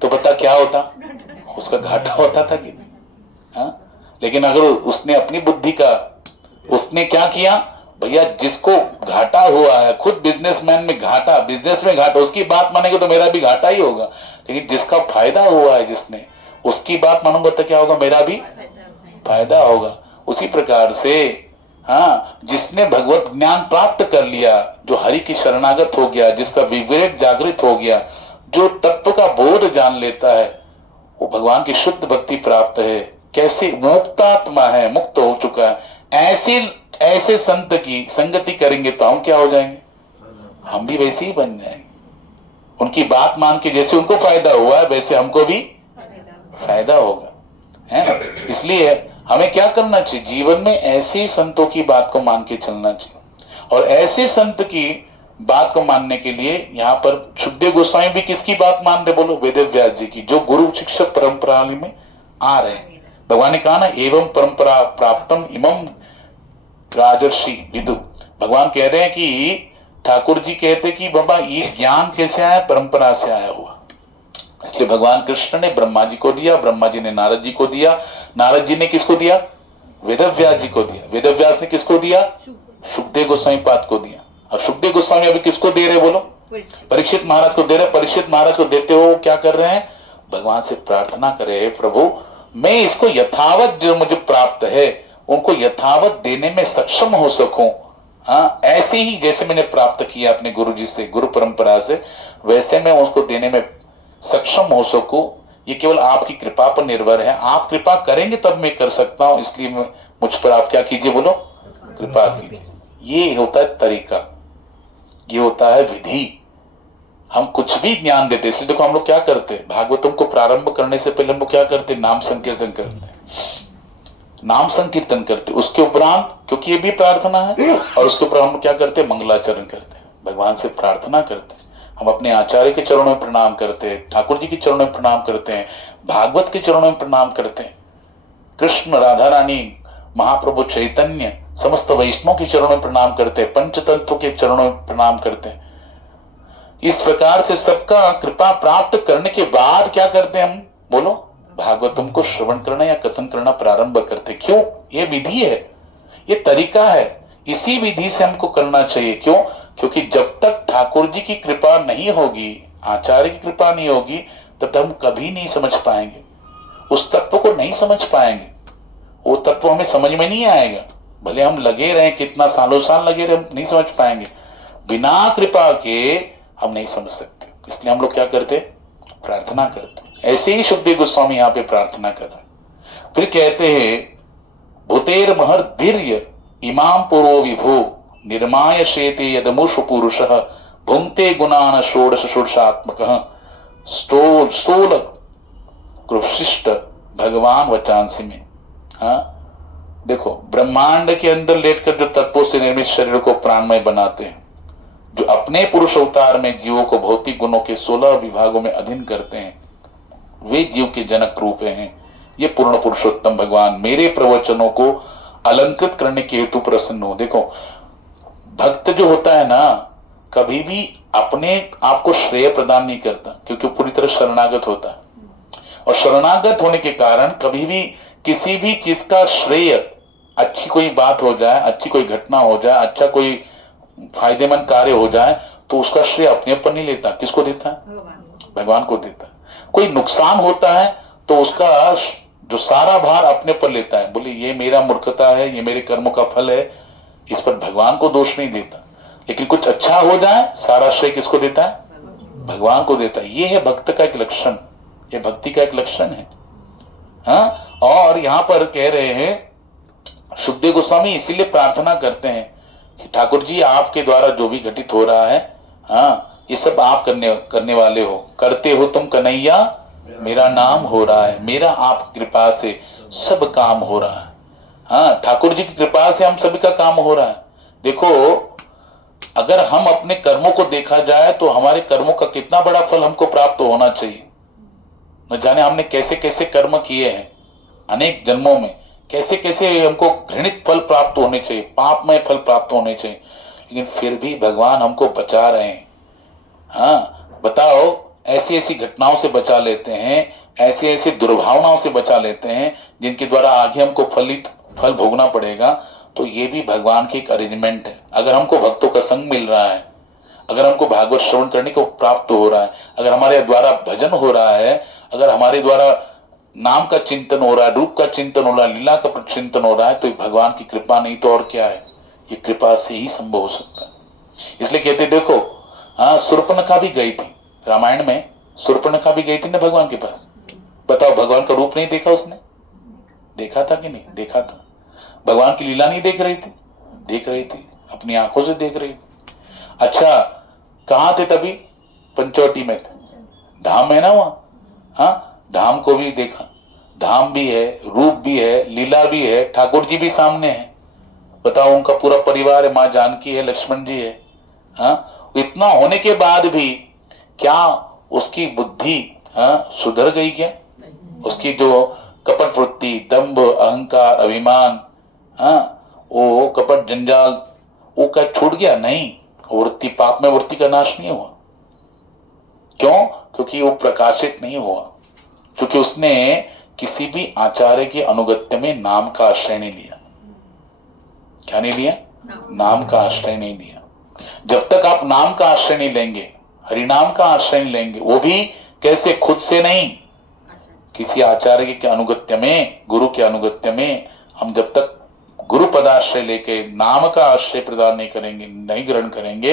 तो बता क्या होता? उसका घाटा होता था कि नहीं? हाँ? लेकिन अगर उसने अपनी बुद्धि का, उसने क्या किया भैया, जिसको घाटा हुआ है, खुद बिजनेसमैन में घाटा, बिजनेस में घाटा, उसकी बात मानेंगे तो मेरा भी घाटा ही होगा। लेकिन जिसका फायदा हुआ है, जिसने, उसकी बात मानूंगा तो क्या होगा? मेरा भी फायदा होगा। उसी प्रकार से हाँ, जिसने भगवत ज्ञान प्राप्त कर लिया, जो हरि की शरणागत हो गया, जिसका विवेक जागृत हो गया, जो तत्व का बोध जान लेता है, वो भगवान की शुद्ध भक्ति प्राप्त है। कैसे मुक्तात्मा है, मुक्त हो चुका है। ऐसे संत की संगति करेंगे तो हम क्या हो जाएंगे? हम भी वैसे ही बन जाएंगे। उनकी बात मान के जैसे उनको फायदा हुआ है, वैसे हमको भी फायदा होगा, है ना? इसलिए हमें क्या करना चाहिए? जीवन में ऐसे संतों की बात को मान के चलना चाहिए। और ऐसे संत की बात को मानने के लिए यहाँ पर सुखदेव गोस्वामी भी किसकी बात मान रहे? बोलो, वेद व्यास जी की, जो गुरु शिक्षक परंपरा में आ रहे हैं। भगवान ने कहा ना, एवं परंपरा प्राप्तम इमम राजर्षि विदु। भगवान कह रहे हैं कि ठाकुर जी कहते कि बाबा ये ज्ञान कैसे आया? परंपरा से आया हुआ। इसलिए भगवान कृष्ण ने ब्रह्मा जी को दिया, ब्रह्मा जी ने नारद जी को दिया, नारद जी ने किसको दिया? वेद व्यास जी को दिया, वेद व्यास ने किसको दिया? सुखदेव गोस्वामी पाद को दिया। और सुखदेव गोस्वामी अभी किसको दे रहे? बोलो, परीक्षित महाराज को दे रहे। परीक्षित महाराज को देते हो क्या कर रहे हैं? भगवान से प्रार्थना करे, प्रभु मैं इसको यथावत जो मुझे प्राप्त है उनको यथावत देने में सक्षम हो सकूं। हाँ, ऐसे ही जैसे मैंने प्राप्त किया अपने गुरु जी से, गुरु परंपरा से, वैसे मैं उसको देने में सक्षम हो सकूं। ये केवल आपकी कृपा पर निर्भर है। आप कृपा करेंगे तब मैं कर सकता हूं। इसलिए मुझ पर आप क्या कीजिए? बोलो, कृपा कीजिए। ये होता है तरीका, ये होता है विधि। हम कुछ भी ज्ञान देते, इसलिए देखो हम लोग क्या करते हैं, भागवतम को प्रारंभ करने से पहले हम लोग क्या करते? नाम संकीर्तन करते हैं, नाम संकीर्तन करते। उसके उपरांत, क्योंकि ये भी प्रार्थना है, और उसके ऊपर हम क्या करते? मंगलाचरण करते हैं, भगवान से प्रार्थना करते हैं। हम अपने आचार्य के चरणों में प्रणाम करते हैं, ठाकुर जी के चरणों में प्रणाम करते हैं, भागवत के चरणों में प्रणाम करते हैं, कृष्ण, राधा रानी, महाप्रभु चैतन्य, समस्त वैष्णव के चरणों में प्रणाम करते हैं, पंचतत्व के चरणों में प्रणाम करते हैं। इस प्रकार से सबका कृपा प्राप्त करने के बाद क्या करते हैं हम? बोलो, भागवतम को श्रवण करना या कथन करना प्रारंभ करते। क्यों? ये विधि है, ये तरीका है। इसी विधि से हमको करना चाहिए। क्यों? क्योंकि जब तक ठाकुर जी की कृपा नहीं होगी, आचार्य की कृपा नहीं होगी, तब तक हम कभी नहीं समझ पाएंगे, उस तत्व को नहीं समझ पाएंगे। वो तत्व हमें समझ में नहीं आएगा, भले हम लगे रहे, कितना सालों साल लगे रहे, हम नहीं समझ पाएंगे। बिना कृपा के हम नहीं समझ सकते। इसलिए हम लोग क्या करते? प्रार्थना करते। ऐसे ही सुखदेव गोस्वामी यहाँ पे प्रार्थना कर रहे। फिर कहते हैं, भूतेर महर्वीर्य इमाम पुरो विभो निर्माय शेते यदमुषु पुरुषः भुंक्ते गुणान षोडश षोडशात्मकः स्थूल कृशिष्ट भगवान वचांसी में। हाँ, देखो, ब्रह्मांड के अंदर लेटकर जो तत्वों से निर्मित शरीर को प्राणमय बनाते हैं, जो अपने पुरुष अवतार में जीवों को भौतिक गुणों के 16 विभागों में अधीन करते हैं, वे जीव के जनक रूप हैं। ये पूर्ण पुरुषोत्तम भगवान मेरे प्रवचनों को अलंकृत करने के हेतु प्रसन्न हो। देखो, भक्त जो होता है ना, कभी भी अपने आप को श्रेय प्रदान नहीं करता, क्योंकि पूरी तरह शरणागत होता है। और शरणागत होने के कारण कभी भी किसी भी चीज का श्रेय, अच्छी कोई बात हो जाए, अच्छी कोई घटना हो जाए, अच्छा कोई फायदेमंद कार्य हो जाए, तो उसका श्रेय अपने ऊपर नहीं लेता। किसको देता है? भगवान को देता है। कोई नुकसान होता है तो उसका जो सारा भार अपने पर लेता है, बोले ये मेरा मूर्खता है, ये मेरे कर्मों का फल है, इस पर भगवान को दोष नहीं देता। लेकिन कुछ अच्छा हो जाए, सारा श्रेय किसको देता है? भगवान को देता है। ये है भक्त का एक लक्षण, ये भक्ति का एक लक्षण है। हाँ, और यहाँ पर कह रहे हैं सुखदेव गोस्वामी इसीलिए प्रार्थना करते हैं कि ठाकुर जी आपके द्वारा जो भी घटित हो रहा है, हाँ, ये सब आप करने वाले हो, करते हो तुम कन्हैया, मेरा नाम हो रहा है, मेरा आप कृपा से सब काम हो रहा है। हाँ, ठाकुर जी की कृपा से हम सभी का काम हो रहा है। देखो, अगर हम अपने कर्मों को देखा जाए तो हमारे कर्मों का कितना बड़ा फल हमको प्राप्त होना चाहिए। न जाने हमने कैसे कैसे कर्म किए हैं, अनेक जन्मों में कैसे कैसे हमको घृणित फल प्राप्त होने चाहिए, पापमय फल प्राप्त होने चाहिए, लेकिन फिर भी भगवान हमको बचा रहे हैं। हाँ बताओ, ऐसी ऐसी घटनाओं से बचा लेते हैं, ऐसी ऐसी दुर्भावनाओं से बचा लेते हैं जिनके द्वारा आगे हमको फल भोगना पड़ेगा। तो ये भी भगवान की एक अरेंजमेंट है। अगर हमको भक्तों का संग मिल रहा है, अगर हमको भागवत श्रवण करने को प्राप्त हो रहा है, अगर हमारे द्वारा भजन हो रहा है, अगर हमारे द्वारा नाम का चिंतन हो रहा है, रूप का चिंतन हो रहा है, लीला का चिंतन हो रहा है, तो ये भगवान की कृपा, नहीं तो और क्या है, ये कृपा से ही संभव हो सकता है। इसलिए कहते देखो, हाँ शूर्पणखा भी गई थी, रामायण में शूर्पणखा भी गई थी ना भगवान के पास। बताओ, भगवान का रूप नहीं देखा उसने? देखा था कि नहीं देखा था? भगवान की लीला नहीं देख रही थी? देख रही थी, अपनी आंखों से देख रही थी। अच्छा, कहाँ थे तभी? पंचवटी में थे, धाम है ना वहां। हाँ, धाम को भी देखा, धाम भी है, रूप भी है, लीला भी है, ठाकुर जी भी सामने है। बताओ, उनका पूरा परिवार है, माँ जानकी है, लक्ष्मण जी है। हाँ, इतना होने के बाद भी क्या उसकी बुद्धि सुधर गई क्या? उसकी जो कपट वृत्ति, दंभ, अहंकार, अभिमान, वो कपट जंजाल, वो क्या छूट गया? नहीं, वृत्ति, पाप में वृत्ति का नाश नहीं हुआ। क्यों? क्योंकि वो प्रकाशित नहीं हुआ, क्योंकि उसने किसी भी आचार्य के अनुगत्य में नाम का आश्रय नहीं लिया। क्या नहीं लिया? नाम का आश्रय नहीं लिया। जब तक आप नाम का आश्रय नहीं लेंगे, हरिनाम का आश्रय नहीं लेंगे, वो भी कैसे? खुद से नहीं, किसी आचार्य के अनुगत्य में, गुरु के अनुगत्य में। हम जब तक गुरु पदाश्रय लेके नाम का आश्रय प्रदान नहीं करेंगे, नहीं ग्रहण करेंगे,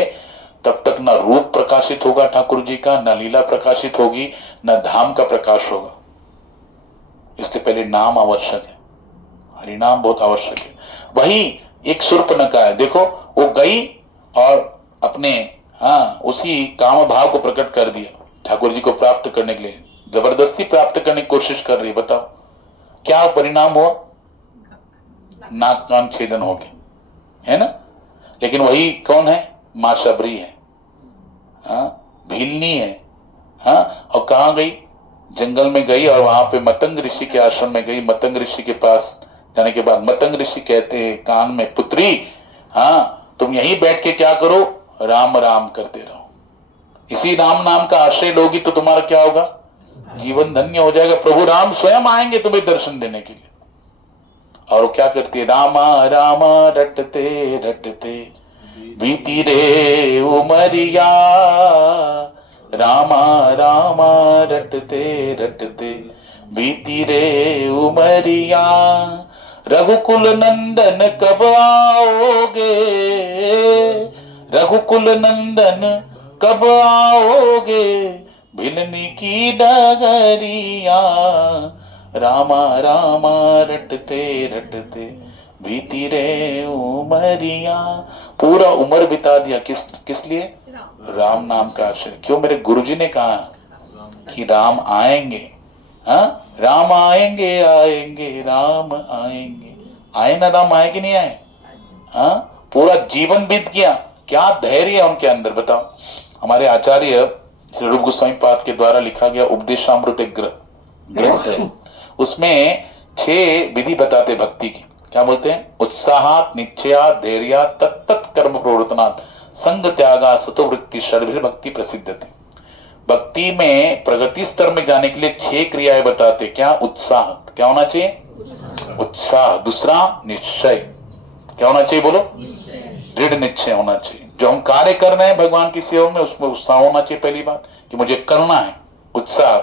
तब तक न रूप प्रकाशित होगा ठाकुर जी का, न लीला प्रकाशित होगी, न धाम का प्रकाश होगा। इसलिए पहले नाम आवश्यक है, हरिनाम बहुत आवश्यक है। वही एक शूर्पणखा है, देखो वो गई और अपने उसी काम भाव को प्रकट कर दिया, ठाकुर जी को प्राप्त करने के लिए जबरदस्ती प्राप्त करने की कोशिश कर रही है। बताओ क्या परिणाम हुआ? नाक कान छेदन हो गए, है ना। लेकिन वही कौन है? मां शबरी है, भीलनी है। और कहाँ गई? जंगल में गई और वहां पे मतंग ऋषि के आश्रम में गई। मतंग ऋषि के पास जाने के बाद मतंग ऋषि कहते हैं कान में, पुत्री तुम यहीं बैठ के क्या करो? राम राम करते रहो। इसी राम नाम का आश्रय लोगी तो तुम्हारा क्या होगा? जीवन धन्य हो जाएगा। प्रभु राम स्वयं आएंगे तुम्हें दर्शन देने के लिए। और वो क्या करती है? रामा रामा रटते रटते बीती रे उमरिया, रामा रामा रटते रटते बीती रे उमरिया, रघुकुल नंदन कब आओगे, रघुकुल नंदन कब आओगे, भिलनी की डगरिया, रामा रामा रटते रटते बीती रे उमरिया। पूरा उम्र बिता दिया किस लिए? राम नाम का आश्रय। क्यों? मेरे गुरुजी ने कहा कि राम आएंगे, राम आएंगे आएंगे राम आएंगे। आए ना राम, आए कि नहीं आए? पूरा जीवन बीत गया, क्या धैर्य है उनके अंदर। बताओ, हमारे आचार्य श्री रूप गोस्वामी पाद के द्वारा लिखा गया उपदेशामृत एक ग्रंथ है, उसमें 6 विधि बताते भक्ति की। क्या बोलते हैं? उत्साहात, निश्चयात, धैर्यात, तत्त कर्म प्रवर्तनात्, संग त्यागा, सतोवृत्ति, षड्भिर भक्ति प्रसिद्ध थी। भक्ति में प्रगति स्तर में जाने के लिए 6 क्रियाएं बताते। क्या? उत्साह, क्या होना चाहिए? उत्साह। दूसरा निश्चय, क्या होना चाहिए? बोलो, दृढ़ निश्चय होना चाहिए। जो हम कार्य कर रहे हैं भगवान की सेवा में, उसमें उत्साह होना चाहिए। पहली बात कि मुझे करना है, उत्साह।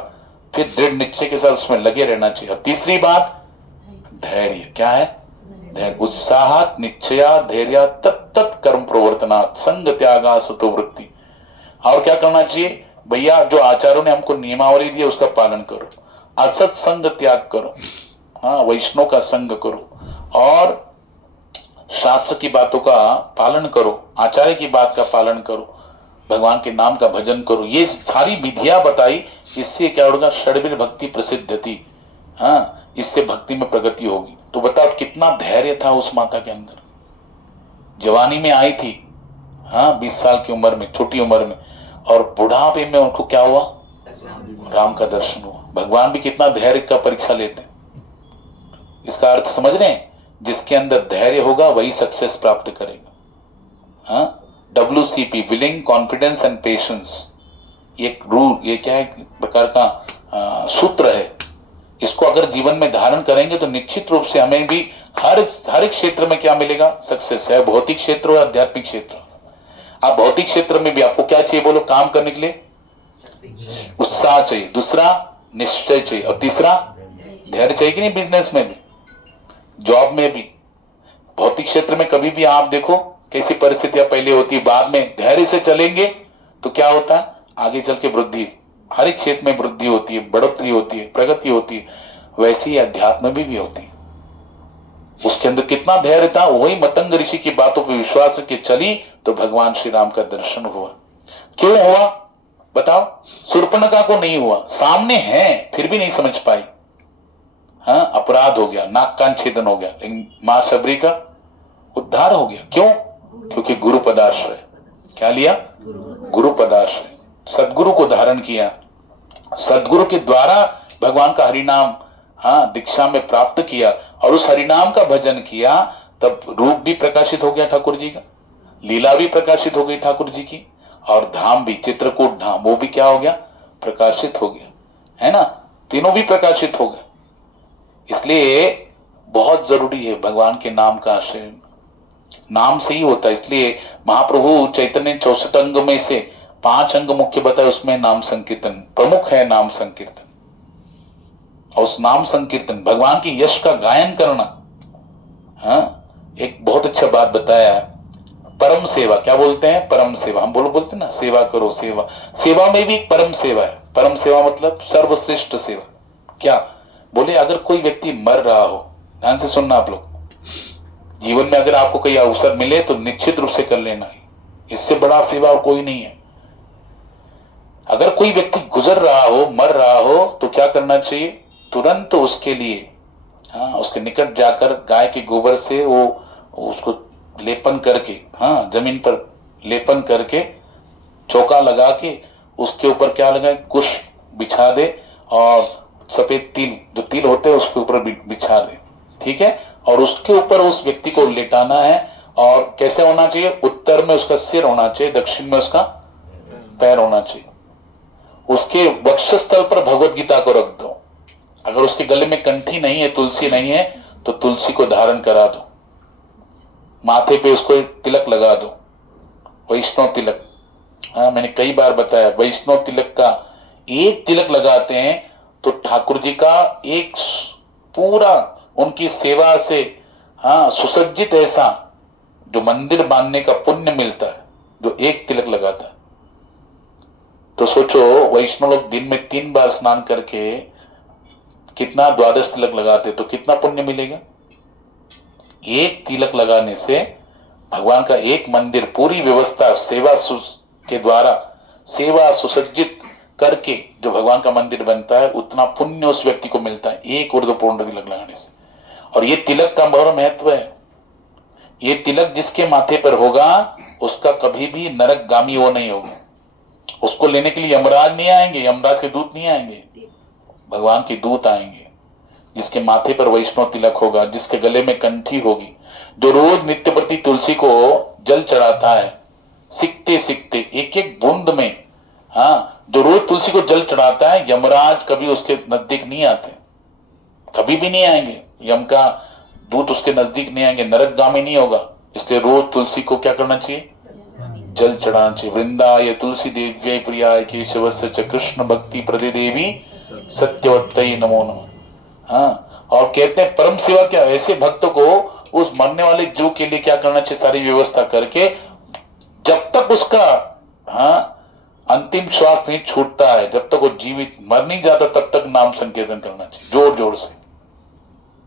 फिर दृढ़ निश्चय के साथ उसमें लगे रहना चाहिए। और तीसरी बात धैर्य। क्या है? धैर्य। उत्साहात, निश्चया, धैर्य, तत्त कर्म प्रवर्तनात्, संग त्यागा, सतोवृत्ति। और क्या करना चाहिए भैया? जो आचार्यों ने हमको नियमावली दी है उसका पालन करो, असत संग त्याग करो, वैष्णव का संग करो, और शास्त्र की बातों का पालन करो, आचार्य की बात का पालन करो, भगवान के नाम का भजन करो। ये सारी विधियां बताई। इससे क्या होगा? षड्भिर भक्ति प्रसिद्ध थी। इससे भक्ति में प्रगति होगी। तो बताओ कितना धैर्य था उस माता के अंदर। जवानी में आई थी, 20 साल की उम्र में, छोटी उम्र में, और बुढ़ापे में उनको क्या हुआ? राम का दर्शन हुआ। भगवान भी कितना धैर्य का परीक्षा लेते। इसका अर्थ समझ रहे हैं? जिसके अंदर धैर्य होगा वही सक्सेस प्राप्त करेगा। हाँ, WCP, willing, confidence and patience, ये रूल, ये क्या है, एक प्रकार का सूत्र है। इसको अगर जीवन में धारण करेंगे तो निश्चित रूप से हमें भी हर एक क्षेत्र में क्या मिलेगा? सक्सेस। है भौतिक क्षेत्र हो, आध्यात्मिक क्षेत्र। आप भौतिक क्षेत्र में भी आपको क्या चाहिए बोलो? काम करने के लिए उत्साह चाहिए, दूसरा निश्चय चाहिए, और तीसरा धैर्य चाहिए कि नहीं? बिजनेस में भी, जॉब में भी, भौतिक क्षेत्र में कभी भी आप देखो कैसी परिस्थितियां पहले होती है, बाद में धैर्य से चलेंगे तो क्या होता है? आगे चल के वृद्धि, हर एक क्षेत्र में वृद्धि होती है, बढ़ोतरी होती है, प्रगति होती है। वैसे ही अध्यात्म में भी होती है। उसके अंदर कितना धैर्य था, वही मतंग ऋषि की बातों पर विश्वास रख के चली तो भगवान श्री राम का दर्शन हुआ। क्यों हुआ बताओ? शूर्पणखा को नहीं हुआ, सामने है फिर भी नहीं समझ पाई। हाँ, अपराध हो गया, नाक कान छेदन हो गया, लेकिन मां शबरी का उद्धार हो गया। क्यों? क्योंकि गुरु पदाश्रय। क्या लिया? गुरु पदाश्रय, सदगुरु को धारण किया, सदगुरु के द्वारा भगवान का हरिनाम दीक्षा में प्राप्त किया, और उस हरिनाम का भजन किया, तब रूप भी प्रकाशित हो गया ठाकुर जी का, लीला भी प्रकाशित हो गई ठाकुर जी की, और धाम भी, चित्रकूट धाम, वो भी क्या हो गया? प्रकाशित हो गया, है ना? तीनों भी प्रकाशित हो गए। इसलिए बहुत जरूरी है भगवान के नाम का आश्रय, नाम से ही होता है। इसलिए महाप्रभु चैतन्य 64 अंग में से 5 अंग मुख्य बताए, उसमें नाम संकीर्तन प्रमुख है। नाम संकीर्तन, और उस नाम संकीर्तन भगवान की यश का गायन करना। हाँ, एक बहुत अच्छा बात बताया है, परम सेवा। क्या बोलते हैं? परम सेवा। हम बोलते हैं ना, सेवा करो, सेवा। सेवा में भी एक परम सेवा है। परम सेवा मतलब सर्वश्रेष्ठ सेवा। क्या बोले? अगर कोई व्यक्ति मर रहा हो, ध्यान से सुनना आप लोग, जीवन में अगर आपको कोई अवसर मिले तो निश्चित रूप से कर लेना है, इससे बड़ा सेवा और कोई नहीं है। अगर कोई व्यक्ति गुजर रहा हो, मर रहा हो, तो क्या करना चाहिए? तुरंत उसके लिए उसके निकट जाकर गाय के गोबर से वो उसको लेपन करके, जमीन पर लेपन करके, चौका लगा के उसके ऊपर क्या लगाए? कुश बिछा दे, और सफेद तिल, जो तिल होते हैं उसके ऊपर बिछा दे, ठीक है? और उसके ऊपर उस व्यक्ति को लेटाना है। और कैसे होना चाहिए? उत्तर में उसका सिर होना चाहिए, दक्षिण में उसका पैर होना चाहिए। उसके वक्षस्थल पर भगवत गीता को रख दो। अगर उसके गले में कंठी नहीं है, तुलसी नहीं है, तो तुलसी को धारण करा दो, माथे पे उसको एक तिलक लगा दो, वैष्णव तिलक। मैंने कई बार बताया, वैष्णव तिलक का एक तिलक लगाते हैं तो ठाकुर जी का एक पूरा उनकी सेवा से सुसज्जित ऐसा जो मंदिर बांधने का पुण्य मिलता है, जो एक तिलक लगाता है। तो सोचो, वैष्णव लोग दिन में 3 बार स्नान करके कितना 12 तिलक लगाते, तो कितना पुण्य मिलेगा? एक तिलक लगाने से भगवान का एक मंदिर, पूरी व्यवस्था सेवा के द्वारा सेवा सुसज्जित करके जो भगवान का मंदिर बनता है, उतना पुण्य उस व्यक्ति को मिलता है एक ऊर्ध्वपूर्ण तिलक लगाने से। और ये तिलक का बड़ा महत्व है। ये तिलक जिसके माथे पर होगा उसका कभी भी नरकगामी वो नहीं होगा। उसको लेने के लिए यमराज नहीं आएंगे, यमराज के दूत नहीं आएंगे, भगवान के दूत आएंगे। जिसके माथे पर वैष्णव तिलक होगा, जिसके गले में कंठी होगी, जो रोज नित्य प्रति तुलसी को जल चढ़ाता है, सीखते सीखते एक एक बूंद में, जो रोज तुलसी को जल चढ़ाता है, यमराज कभी उसके नजदीक नहीं आते, कभी भी नहीं आएंगे। यम का दूत उसके नजदीक नहीं आएंगे, नरकगामी नहीं होगा। इसलिए रोज तुलसी को क्या करना चाहिए? जल चढ़ाना चाहिए। वृंदाय तुलसी देव्यै प्रियाय केशवस्य च कृष्ण भक्ति प्रदे देवी सत्यवत्तै नमो नमः। और कहते हैं परम सेवा क्या? ऐसे भक्त को उस मरने वाले जीव के लिए क्या करना चाहिए? सारी व्यवस्था करके जब तक उसका अंतिम श्वास नहीं छूटता है, जब तक वो जीवित मर नहीं जाता, तब तक नाम संकीर्तन करना चाहिए, जोर जोर से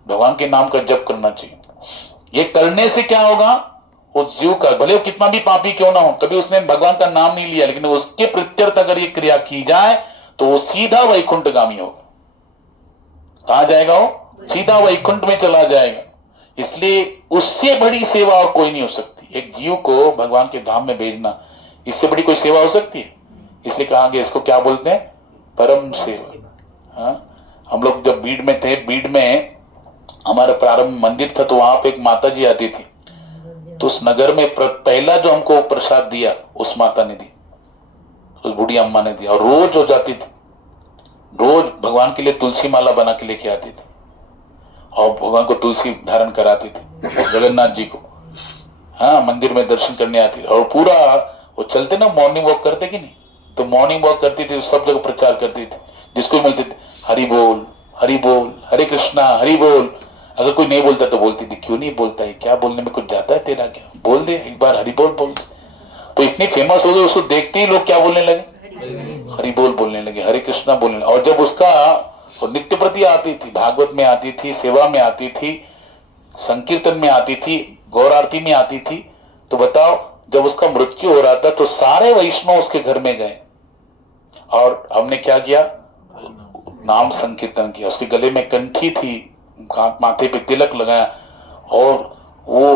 भगवान के नाम का जप करना चाहिए। ये करने से क्या होगा? उस जीव का, भले वो कितना भी पापी क्यों ना हो, कभी उसने भगवान का नाम नहीं लिया, लेकिन उसके प्रत्यर्थ अगर ये क्रिया की जाए तो वो सीधा वैकुंठगामी होगा। कहां जाएगा वो? सीधा वैकुंठ में चला जाएगा। इसलिए उससे बड़ी सेवा और कोई नहीं हो सकती। एक जीव को भगवान के धाम में भेजना, इससे बड़ी कोई सेवा हो सकती है? इसलिए कहा गया, इसको क्या बोलते हैं? परम सेवा। हम लोग जब बीड़ में थे, बीड़ में हमारा प्रारंभ मंदिर था, तो वहां पे एक माता जी आती थी, तो उस नगर में पहला जो हमको प्रसाद दिया उस माता ने दी, उस बूढ़ी अम्मा ने दिया। और रोज हो जाती थी, रोज भगवान के लिए तुलसी माला बना के लेके आती थी और भगवान को तुलसी धारण कराती थी, जगन्नाथ जी को। हाँ, मंदिर में दर्शन करने आती थी। और पूरा वो चलते ना, मॉर्निंग वॉक करते कि नहीं, तो मॉर्निंग वॉक करती थी, सब जगह प्रचार करती थी, जिसको मिलते थे हरि बोल हरे कृष्णा हरि बोल। अगर कोई नहीं बोलता तो बोलती थी, क्यों नहीं बोलता है, क्या बोलने में कुछ जाता है तेरा, क्या बोल दे एक बार हरि बोल बोल। तो इतनी फेमस हो गई, उसको देखते ही लोग क्या बोलने लगे, हरि बोल बोलने लगे, हरे कृष्णा बोलने लगे। और जब उसका नित्य प्रति आती थी, भागवत में आती थी, सेवा में आती थी, संकीर्तन में आती थी, गौर आरती में आती थी, तो बताओ जब उसका मृत्यु हो रहा था तो सारे वैष्णव उसके घर में गए और हमने क्या किया, नाम संकीर्तन किया। उसके गले में कंठी थी, माथे पे तिलक लगाया और वो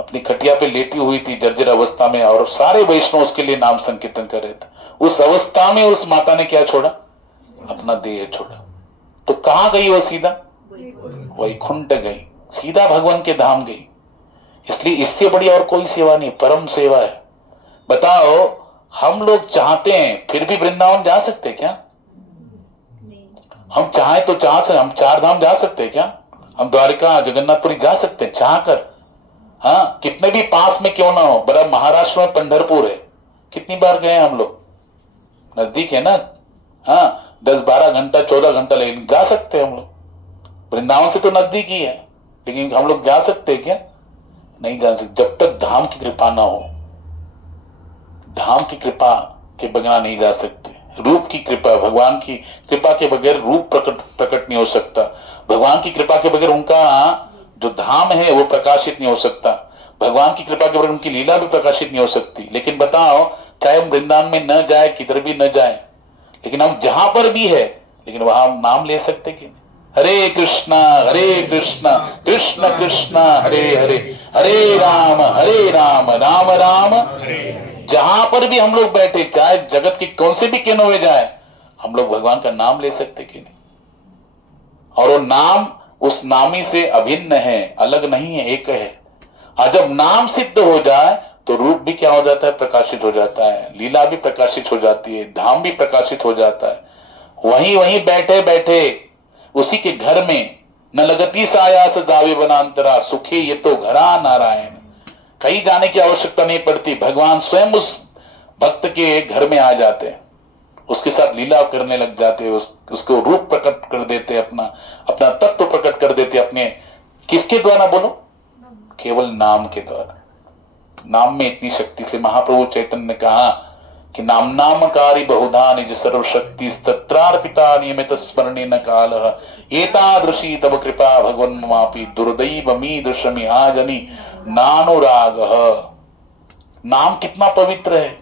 अपनी खटिया पे लेटी हुई थी जर्जर अवस्था में, और सारे वैष्णव उसके लिए नाम संकीर्तन कर रहे थे। उस अवस्था में उस माता ने क्या छोड़ा, अपना देह छोड़ा। तो कहां गई वो, सीधा वैकुंठ गई, सीधा भगवान के धाम गई। इसलिए इससे बड़ी और कोई सेवा नहीं, परम सेवा है। बताओ हम लोग चाहते हैं फिर भी वृंदावन जा सकते क्या? हम चाहे तो हम 4 धाम जा सकते हैं क्या? हम द्वारिका जगन्नाथपुरी जा सकते हैं चाह कर। हाँ, कितने भी पास में क्यों ना हो, बड़ा महाराष्ट्र में पंढरपुर है, कितनी बार गए हम लोग, नजदीक है ना। हाँ, 10-12 घंटा 14 घंटा लेकिन जा सकते हैं हम लोग। वृंदावन से तो नजदीक ही है, लेकिन हम लोग जा सकते हैं क्या? नहीं जा सकते, जब तक धाम की कृपा ना हो। धाम की कृपा के बगैर नहीं जा सकते। रूप की कृपा, भगवान की कृपा के बगैर रूप प्रकट नहीं हो सकता। भगवान की कृपा के बगैर उनका जो धाम है वो प्रकाशित नहीं हो सकता। भगवान की कृपा के बगैर उनकी लीला भी प्रकाशित नहीं हो सकती। लेकिन बताओ, चाहे हम वृंदावन में न जाए, किधर भी न जाए, लेकिन हम जहां पर भी है, लेकिन वहां हम नाम ले सकते कि नहीं? हरे कृष्णा कृष्ण कृष्ण हरे हरे, हरे राम राम राम। जहां पर भी हम लोग बैठे, चाहे जगत की कौन से भी कोने में जाए, हम लोग भगवान का नाम ले सकते कि नहीं? और वो नाम उस नामी से अभिन्न है, अलग नहीं है, एक है। और जब नाम सिद्ध हो जाए तो रूप भी क्या हो जाता है, प्रकाशित हो जाता है, लीला भी प्रकाशित हो जाती है, धाम भी प्रकाशित हो जाता है। वहीं वहीं बैठे बैठे उसी के घर में न लगती सायास जावे बनांतरा, सुखे ये तो घरा नारायण। कहीं जाने की आवश्यकता नहीं पड़ती, भगवान स्वयं उस भक्त के घर में आ जाते हैं, उसके साथ लीला करने लग जाते हैं, उसको रूप प्रकट कर देते, अपना तत्व प्रकट कर देते अपने। किसके द्वारा बोलो? केवल नाम के द्वारा। नाम में इतनी शक्ति से महाप्रभु चैतन्य ने कहा कि नाम नामकारी बहुधा निज सर्वशक्ति तत्रार्पिता नियमित स्मरणे न काल एतादृशी तब कृपा भगवन ममापि दुर्दैव मी दृश्यमिहाजनी नानुराग। नाम कितना पवित्र है,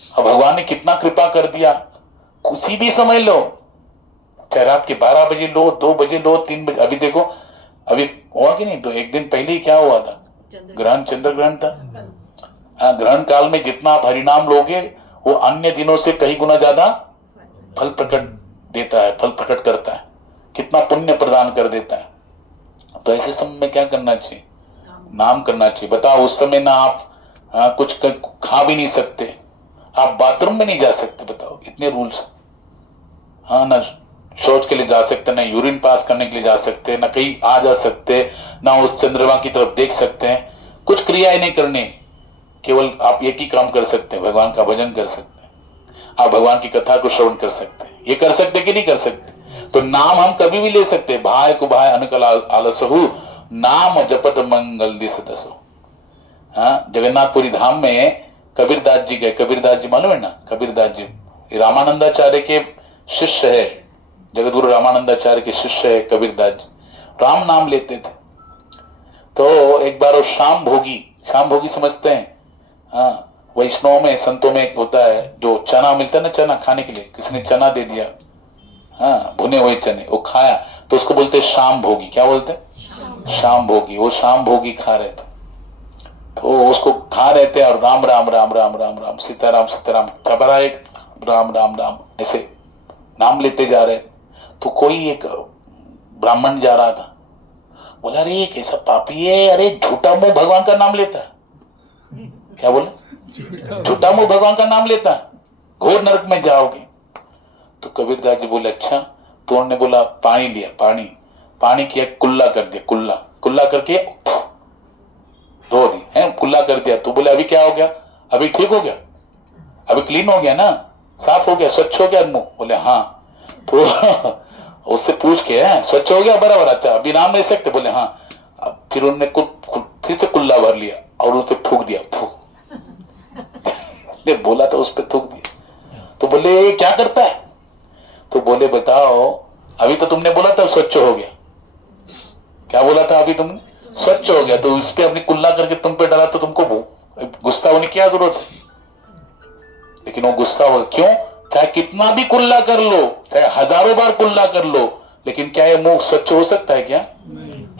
और भगवान ने कितना कृपा कर दिया। किसी भी समय लो, चाहे रात के 12 बजे लो, 2 बजे लो, 3 बजे। अभी देखो, अभी हुआ कि नहीं, तो एक दिन पहले ही क्या हुआ था, ग्रहण, चंद्र ग्रहण था। हाँ, ग्रहण काल में जितना आप हरिनाम लोगे वो अन्य दिनों से कई गुना ज्यादा फल प्रकट देता है, फल प्रकट करता है, कितना पुण्य प्रदान कर देता है। तो ऐसे समय में क्या करना चाहिए? नाम करना चाहिए। बताओ, उस समय ना आप कुछ खा भी नहीं सकते, आप बाथरूम में नहीं जा सकते, बताओ इतने रूल्स। हाँ, ना शौच के लिए जा सकते, ना यूरिन पास करने के लिए जा सकते, ना कहीं आ जा सकते, ना उस चंद्रमा की तरफ देख सकते हैं, कुछ क्रियाएं नहीं करनी। केवल आप एक ही काम कर सकते हैं, भगवान का भजन कर सकते हैं, आप भगवान की कथा को श्रवण कर सकते हैं। ये कर सकते कि नहीं कर सकते? तो नाम हम कभी भी ले सकते हैं। भाई को भाई अनकल आलसहु, नाम जपत मंगल दिस दसो। हाँ, जगन्नाथपुरी धाम में कबीरदास जी गए। कबीरदास जी मालूम है ना? कबीरदास जी रामानंदाचार्य के शिष्य है, जगतगुरु रामानंदाचार्य के शिष्य है कबीरदास जी। राम नाम लेते थे। तो एक बार वो शाम भोगी समझते हैं? हाँ, वैष्णव में, संतों में होता है जो चना मिलता है ना, चना खाने के लिए, किसी ने चना दे दिया, हाँ, भुने हुए चने, वो खाया, तो उसको बोलते शाम भोगी। क्या बोलते हैं? शाम भोगी। वो शाम भोगी खा रहे थे, तो उसको खा रहे थे और राम राम राम राम राम राम सीताराम सीताराम चबरा एक राम राम राम ऐसे नाम लेते जा रहे। तो कोई एक ब्राह्मण जा रहा था, बोला अरे कैसा पापी है, अरे झूठा मुंह भगवान का नाम लेता है। क्या बोला? झूठा मुंह भगवान का नाम लेता है, घोर नरक में जाओगे। तो कबीरदास जी बोले अच्छा। तो उन्होंने बोला पानी लिया, पानी किया, कुल्ला कर दिया, कुल्ला करके धो दी है, कुल्ला कर दिया। तो बोले अभी क्या हो गया? अभी ठीक हो गया, अभी क्लीन हो गया ना, साफ हो गया, स्वच्छ हो गया मुंह? बोले हाँ। तो उससे पूछ के है स्वच्छ हो गया बराबर? अच्छा अभी नाम ले सकते? बोले हाँ। अब फिर उन्होंने फिर से कुल्ला भर लिया और उस पर थूक दिया, बोला तो उस पर थूक दिया। तो बोले क्या करता है? तो बोले बताओ अभी तो तुमने बोला था स्वच्छ हो गया, क्या बोला था अभी तुमने? स्वच्छ हो गया। तो इस पे अपनी कुल्ला करके तुम पे डाला तो तुमको गुस्सा होने की क्या जरूरत है? लेकिन वो गुस्सा हो, क्यों? चाहे कितना भी कुल्ला कर लो, चाहे हजारों बार कुल्ला कर लो, लेकिन क्या ये मुंह स्वच्छ हो सकता है क्या?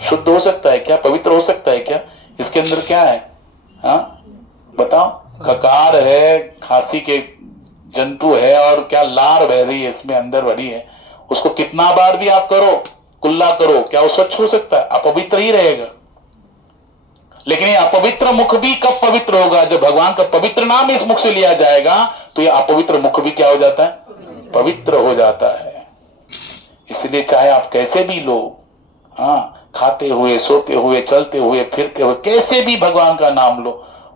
शुद्ध हो सकता है क्या? पवित्र हो सकता है क्या? इसके अंदर क्या है? हाँ बताओ, ककार है, खांसी के जंतु है, और क्या लार बह रही है इसमें अंदर भरी है, उसको कितना बार भी आप करो, कुल्ला करो, क्या वो स्वच्छ हो सकता है? अपवित्र ही रहेगा। लेकिन ये अपवित्र मुख भी कब पवित्र होगा? जब भगवान का पवित्र नाम इस मुख से लिया जाएगा तो ये अपवित्र मुख भी क्या हो जाता है? पवित्र हो जाता है। इसलिए चाहे आप कैसे भी लो, हाँ, खाते हुए, सोते हुए, चलते हुए, फिरते हुए, कैसे भी भगवान का नाम लो,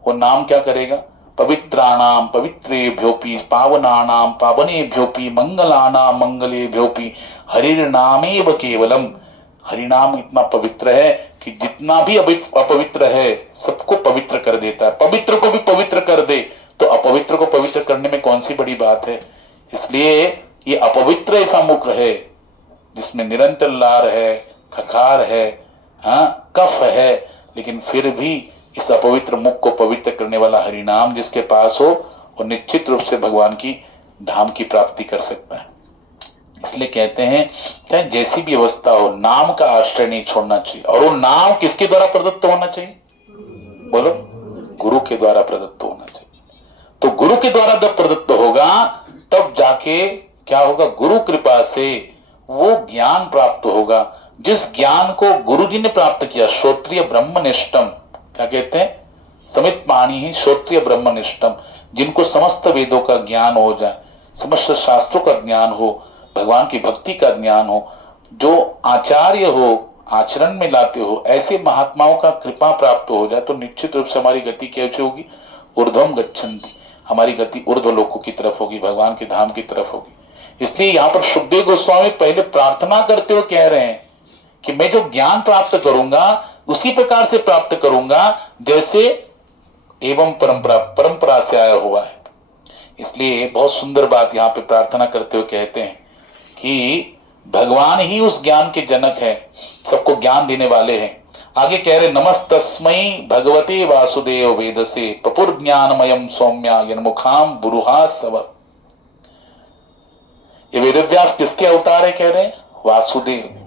वो नाम क्या करेगा? पवित्राणाम पवित्रेभ्योपि पावनानाम पावनेभ्योपि मंगलानाम मंगलेभ्योपि हरिर्नामेव केवलम। हरिनाम इतना पवित्र है कि जितना भी अपवित्र है सबको पवित्र कर देता है। पवित्र को भी पवित्र कर दे तो अपवित्र को पवित्र करने में कौन सी बड़ी बात है? इसलिए ये अपवित्र ऐसा मुख है जिसमें निरंतर लार है, खखार है, हाँ, कफ है, लेकिन फिर भी इस अपवित्र मुख को पवित्र करने वाला हरिनाम जिसके पास हो वो निश्चित रूप से भगवान की धाम की प्राप्ति कर सकता है। इसलिए कहते हैं चाहे जैसी भी अवस्था हो, नाम का आश्रय नहीं छोड़ना चाहिए। और वो नाम किसके द्वारा प्रदत्त होना चाहिए? बोलो, गुरु के द्वारा प्रदत्त होना चाहिए। तो गुरु के द्वारा जब प्रदत्त होगा तब जाके क्या होगा? गुरु कृपा से वो ज्ञान प्राप्त होगा, जिस ज्ञान को गुरु जी ने प्राप्त किया। श्रोत्रिय ब्रह्मनिष्ठम, क्या कहते हैं? समित पाणी ही श्रोत्रिय ब्रह्मनिष्ठम, जिनको समस्त वेदों का ज्ञान हो जाए, समस्त शास्त्रों का ज्ञान हो, भगवान की भक्ति का ज्ञान हो, जो आचार्य हो, आचरण में लाते हो, ऐसे महात्माओं का कृपा प्राप्त हो जाए तो निश्चित रूप से हमारी गति कैसे होगी? ऊर्ध्वम गच्छन्ति, हमारी गति ऊर्ध्व लोकों की तरफ होगी, भगवान के धाम की तरफ होगी। इसलिए यहाँ पर सुखदेव गोस्वामी पहले प्रार्थना करते हुए कह रहे हैं कि मैं जो ज्ञान प्राप्त करूंगा उसी प्रकार से प्राप्त करूंगा जैसे एवं परंपरा से आया हुआ है। इसलिए बहुत सुंदर बात यहाँ पे प्रार्थना करते हुए कहते हैं कि भगवान ही उस ज्ञान के जनक है, सबको ज्ञान देने वाले हैं। आगे कह रहे नमस्तस्मै भगवते वासुदेव वेदसे पपुर ज्ञानमयम सौम्या यन्मुखाम बुरुहा सव। ये वेदव्यास किसके अवतार है? कह रहे हैं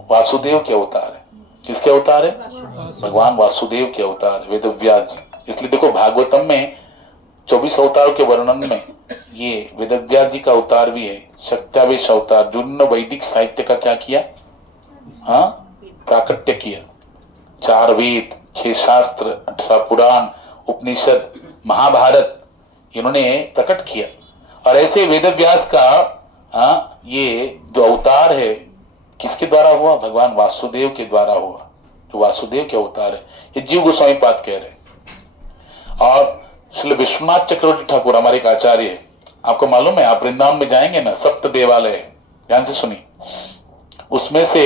वासुदेव के अवतार है। किसके अवतार है? भगवान वासुदेव के अवतार है वेदव्यास जी। इसलिए देखो भागवतम में 24 अवतारों के वर्णन में ये वेदव्यास जी का अवतार भी है, शक्त्यावेश अवतार, जिन्होंने वैदिक साहित्य का क्या किया? हाँ, प्राकट्य किया। 4 वेद, 6 शास्त्र, 18 पुराण, उपनिषद, महाभारत इन्होंने प्रकट किया। और ऐसे वेदव्यास का ये जो अवतार है किसके द्वारा हुआ? भगवान वासुदेव के द्वारा हुआ, जो वासुदेव के अवतार है। ये जीव गोस्वामी पाद कह रहे। और श्री विश्वनाथ चक्रवर्ती ठाकुर हमारे एक आचार्य है, आपको मालूम है, आप वृंदावन में जाएंगे ना, सप्त देवालय है, ध्यान से सुनिए। उसमें से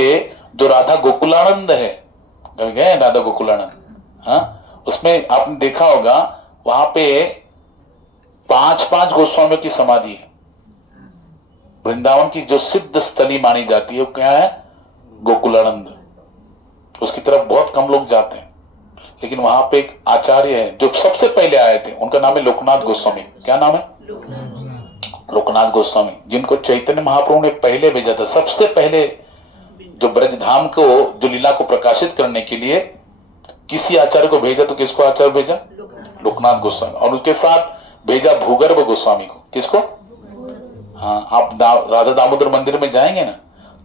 जो राधा गोकुलानंद है, कभी गए राधा गोकुलानंद? हाँ, उसमें आपने देखा होगा वहां पे 5-5 गोस्वामियों की समाधि है। वृंदावन की जो सिद्ध स्थली मानी जाती है वो क्या है? गोकुलानंद। उसकी तरफ बहुत कम लोग जाते हैं, लेकिन वहां पे एक आचार्य है जो सबसे पहले आए थे, उनका नाम है लोकनाथ गोस्वामी। क्या नाम है? लोकनाथ गोस्वामी, जिनको चैतन्य महाप्रभु ने पहले भेजा था। सबसे पहले जो ब्रजधाम को, जो लीला को प्रकाशित करने के लिए किसी आचार्य को भेजा तो किसको आचार्य भेजा? लोकनाथ गोस्वामी। और उसके साथ भेजा भूगर्भ गोस्वामी को। किसको? हाँ, आप राधा दामोदर मंदिर में जाएंगे ना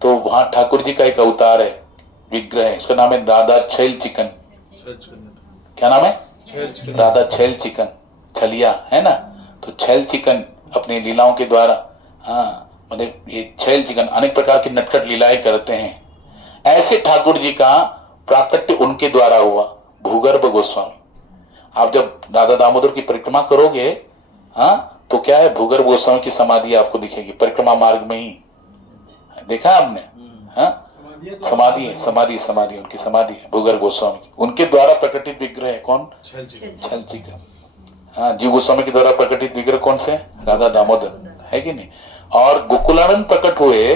तो वहां ठाकुर जी का एक अवतार है, विग्रह है, इसका नाम है राधा छैल चिकन। क्या नाम है? राधा छैल चिकन, छलिया है ना। तो छैल चिकन अपनी लीलाओं के द्वारा, हाँ मतलब ये छैल चिकन अनेक प्रकार की नटखट लीलाएं करते हैं। ऐसे ठाकुर जी का प्राकट्य उनके द्वारा हुआ, भूगर्भ गोस्वामी। आप जब राधा दामोदर की परिक्रमा करोगे, हाँ तो क्या है, भूगर्भ गोस्वामी की समाधि आपको दिखेगी परिक्रमा मार्ग में ही। देखा आपने? हाँ समाधि है, समाधि समाधि उनकी समाधि है भूगर्भ गोस्वामी की। उनके द्वारा प्रकटित विग्रह है कौन? छल चिकन। हाँ जीव गोस्वामी के द्वारा प्रकटित विग्रह कौन से? राधा दामोदर, है कि नहीं। और गोकुलानंद प्रकट हुए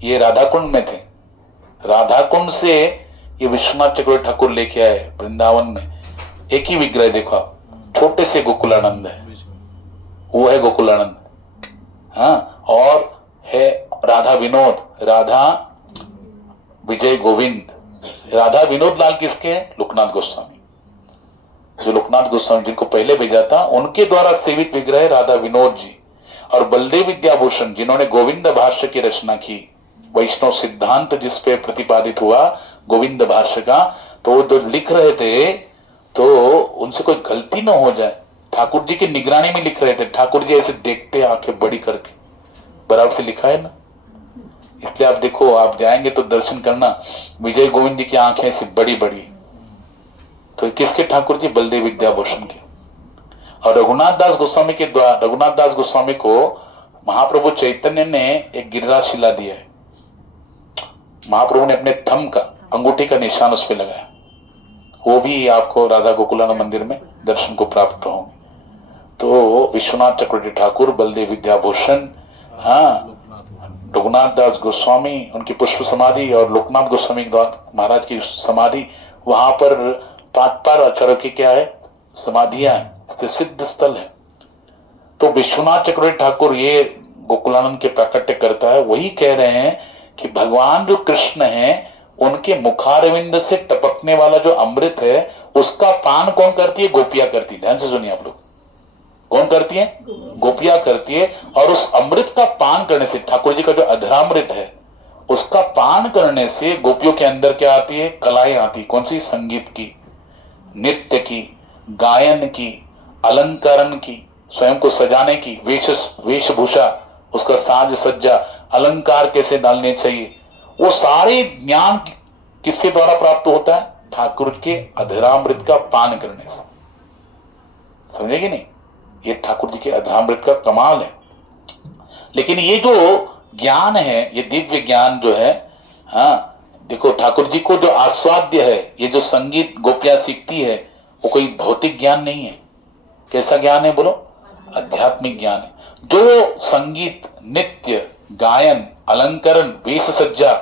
ये राधा कुंड में थे। राधा कुंड से ये विश्वनाथ चक्रवर्ती ठाकुर लेके आए वृंदावन में। एक ही विग्रह देखो आप, छोटे से गोकुलानंद है, वो है गोकुलानंद। हाँ और है राधा विनोद, राधा विजय गोविंद। राधा विनोद लाल किसके हैं? लोकनाथ गोस्वामी। जो लोकनाथ गोस्वामी जिनको पहले भेजा था, उनके द्वारा सेवित विग्रह है राधा विनोद जी। और बलदेव विद्याभूषण जिन्होंने गोविंद भाष्य की रचना की, वैष्णव सिद्धांत जिस पे प्रतिपादित हुआ गोविंद भाष्य का, तो वो जो लिख रहे थे तो उनसे कोई गलती ना हो जाए, ठाकुर जी की निगरानी में लिख रहे थे। ठाकुर जी ऐसे देखते आंखें बड़ी करके, बराबर से लिखा है ना। इसलिए आप देखो, आप जाएंगे तो दर्शन करना, विजय गोविंद जी की आंखें ऐसी बड़ी बड़ी। तो किसके ठाकुर जी? बलदेव विद्याभूषण के। और रघुनाथ दास गोस्वामी के द्वारा, रघुनाथ दास गोस्वामी को महाप्रभु चैतन्य ने एक गिरिराज शिला दिया है। महाप्रभु ने अपने थंब का, अंगूठी का निशान उस पर लगाया। वो भी आपको राधा गोकुलानंद मंदिर में दर्शन को प्राप्त होंगे। तो विश्वनाथ चक्रवर्ती ठाकुर, बलदेव विद्याभूषण, हाँ रघुनाथ दास गोस्वामी उनकी पुष्प समाधि, और लोकनाथ गोस्वामी महाराज की समाधि, वहां पर 5 आचार्यों की क्या है? समाधियां है, सिद्ध स्थल है। तो विश्वनाथ चक्रवर्ती ठाकुर ये गोकुलानंद के प्राकट्य करता है। वही कह रहे हैं कि भगवान जो कृष्ण है, उनके मुखारविंद से टपकने वाला जो अमृत है, उसका पान कौन करती है? गोपियां करती है। ध्यान से सुनिए आप लोग, कौन करती है? गोपियां करती है। और उस अमृत का पान करने से, ठाकुर जी का जो अधरामृत है उसका पान करने से गोपियों के अंदर क्या आती है? कलाएं आती। कौन सी? संगीत की, नृत्य की, गायन की, अलंकरण की, स्वयं को सजाने की, वेशभूषा, उसका साज सज्जा, अलंकार कैसे डालने चाहिए, वो सारे ज्ञान किसके द्वारा प्राप्त होता है? ठाकुर के अधरामृत का पान करने से। समझे कि नहीं? ये ठाकुर जी के अधरामृत का कमाल है। लेकिन ये जो ज्ञान है, ये दिव्य ज्ञान जो है, हाँ देखो ठाकुर जी को जो आस्वाद्य है, ये जो संगीत गोपियां सीखती है, वो कोई भौतिक ज्ञान नहीं है। कैसा ज्ञान है बोलो? आध्यात्मिक ज्ञान है। जो संगीत, नृत्य, गायन, अलंकरण, वेश सज्जा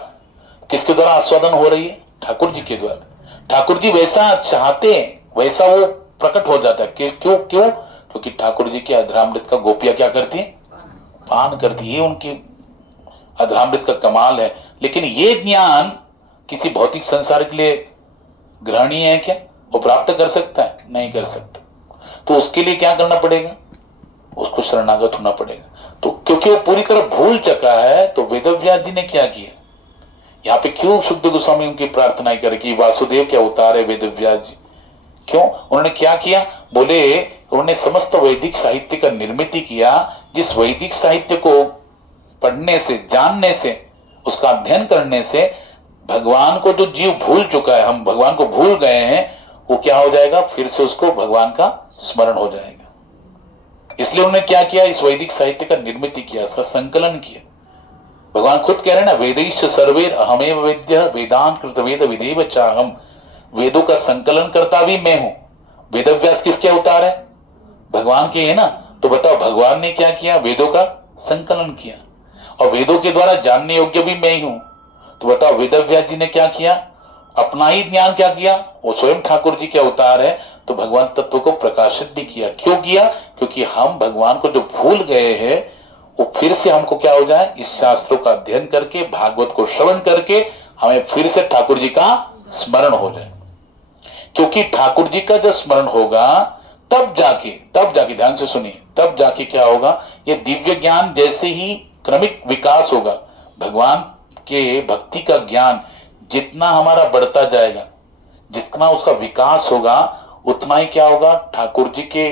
किसके द्वारा आस्वादन हो रही है? ठाकुर जी के द्वारा। ठाकुर जी वैसा चाहते हैं, वैसा वो प्रकट हो जाता है। क्यों? क्योंकि ठाकुर जी के अधरामृत का गोपियां क्या करती है? पान करती है। उनकी अधरामृत का कमाल है। लेकिन ये ज्ञान किसी भौतिक संसार के लिए ग्रहणीय है क्या? वो प्राप्त कर सकता है? नहीं कर सकता। तो उसके लिए क्या करना पड़ेगा? उसको शरणागत होना पड़ेगा। तो क्योंकि वो पूरी तरह भूल चुका है, तो वेदव्यास जी ने क्या किया? यहाँ पे क्यों शुद्ध गोस्वामी उनकी प्रार्थना करे कि वासुदेव के अवतार है वेदव्यास जी? क्यों? उन्होंने क्या किया? बोले उन्होंने समस्त वैदिक साहित्य का निर्मित किया। जिस वैदिक साहित्य को पढ़ने से, जानने से, उसका अध्ययन करने से भगवान को जो जीव भूल चुका है, हम भगवान को भूल गए हैं, वो क्या हो जाएगा? फिर से उसको भगवान का स्मरण हो जाएगा। इसलिए उन्होंने क्या किया? इस वैदिक साहित्य का निर्मित किया, इसका संकलन किया। भगवान खुद कह रहे हैं ना, वेदैश्च सर्वैर अहमेव वेद्यः वेदान् कृतवेद विदेव चाहम्। वेदों का संकलन करता भी मैं हूं। वेदव्यास किसके अवतार है? भगवान के है ना। तो बताओ भगवान ने क्या किया? वेदों का संकलन किया, और वेदों के द्वारा जानने योग्य भी मैं ही हूं। तो बताओ वेदव्यास जी ने क्या किया? अपना ही ज्ञान क्या किया? वो स्वयं ठाकुर जी के अवतार है, तो भगवान तत्व को प्रकाशित भी किया। क्यों किया? क्योंकि हम भगवान को जो भूल गए हैं, वो फिर से हमको क्या हो जाए? इस शास्त्रों का अध्ययन करके, भागवत को श्रवण करके हमें फिर से ठाकुर जी का स्मरण हो जाए। क्योंकि ठाकुर जी का जब स्मरण होगा तब जाके ध्यान से सुनिए, तब जाके क्या होगा? ये दिव्य ज्ञान जैसे ही क्रमिक विकास होगा, भगवान के भक्ति का ज्ञान जितना हमारा बढ़ता जाएगा, जितना उसका विकास होगा, उतना ही क्या होगा, ठाकुर जी के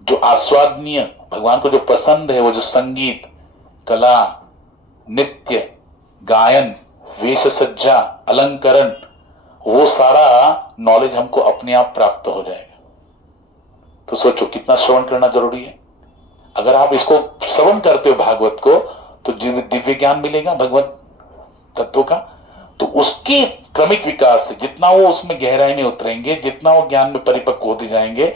जो आस्वादनीय, भगवान को जो पसंद है, वो जो संगीत, कला, नृत्य, गायन, वेश सज्जा, अलंकरण, वो सारा नॉलेज हमको अपने आप प्राप्त हो जाएगा। तो सोचो कितना श्रवण करना जरूरी है। अगर आप इसको श्रवण करते हो भागवत को, तो दिव्य ज्ञान मिलेगा भगवत तत्व का। तो उसके क्रमिक विकास से जितना वो उसमें गहराई में उतरेंगे, जितना वो ज्ञान में परिपक्व होते जाएंगे,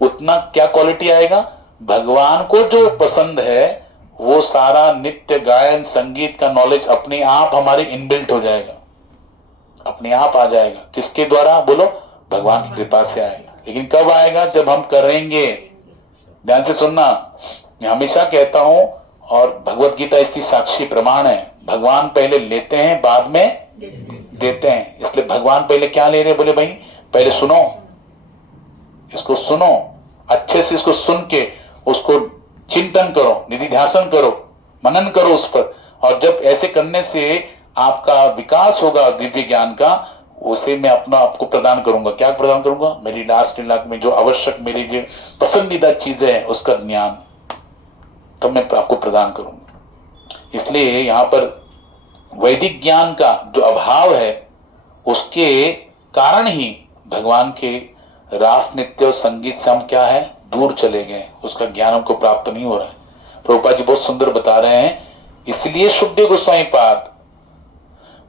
उतना क्या क्वालिटी आएगा, भगवान को जो पसंद है वो सारा नित्य गायन संगीत का नॉलेज अपने आप हमारे इनबिल्ट हो जाएगा, अपने आप आ जाएगा। किसके द्वारा बोलो, भगवान की कृपा से आएगा। लेकिन कब आएगा, जब हम करेंगे। ध्यान से सुनना, मैं हमेशा कहता हूं, और भगवत गीता इसकी साक्षी प्रमाण है, भगवान पहले लेते हैं बाद में देते हैं। इसलिए भगवान पहले क्या ले रहे, बोले भाई पहले सुनो, इसको सुनो अच्छे से, इसको सुन के उसको चिंतन करो, निधि ध्यासन करो, मनन करो उस पर। और जब ऐसे करने से आपका विकास होगा दिव्य ज्ञान का, उसे मैं अपना आपको प्रदान करूंगा। क्या प्रदान करूंगा, मेरी लास्ट लाख में जो आवश्यक मेरी जो पसंदीदा चीजें हैं उसका ज्ञान तब मैं आपको प्रदान करूंगा। इसलिए यहाँ पर वैदिक ज्ञान का जो अभाव है, उसके कारण ही भगवान के रास नृत्य और संगीत से हम क्या है, दूर चले गए, उसका ज्ञान हमको प्राप्त नहीं हो रहा है। प्रभुपाद जी बहुत सुंदर बता रहे हैं, इसलिए शुभदेव गोस्वामी पाद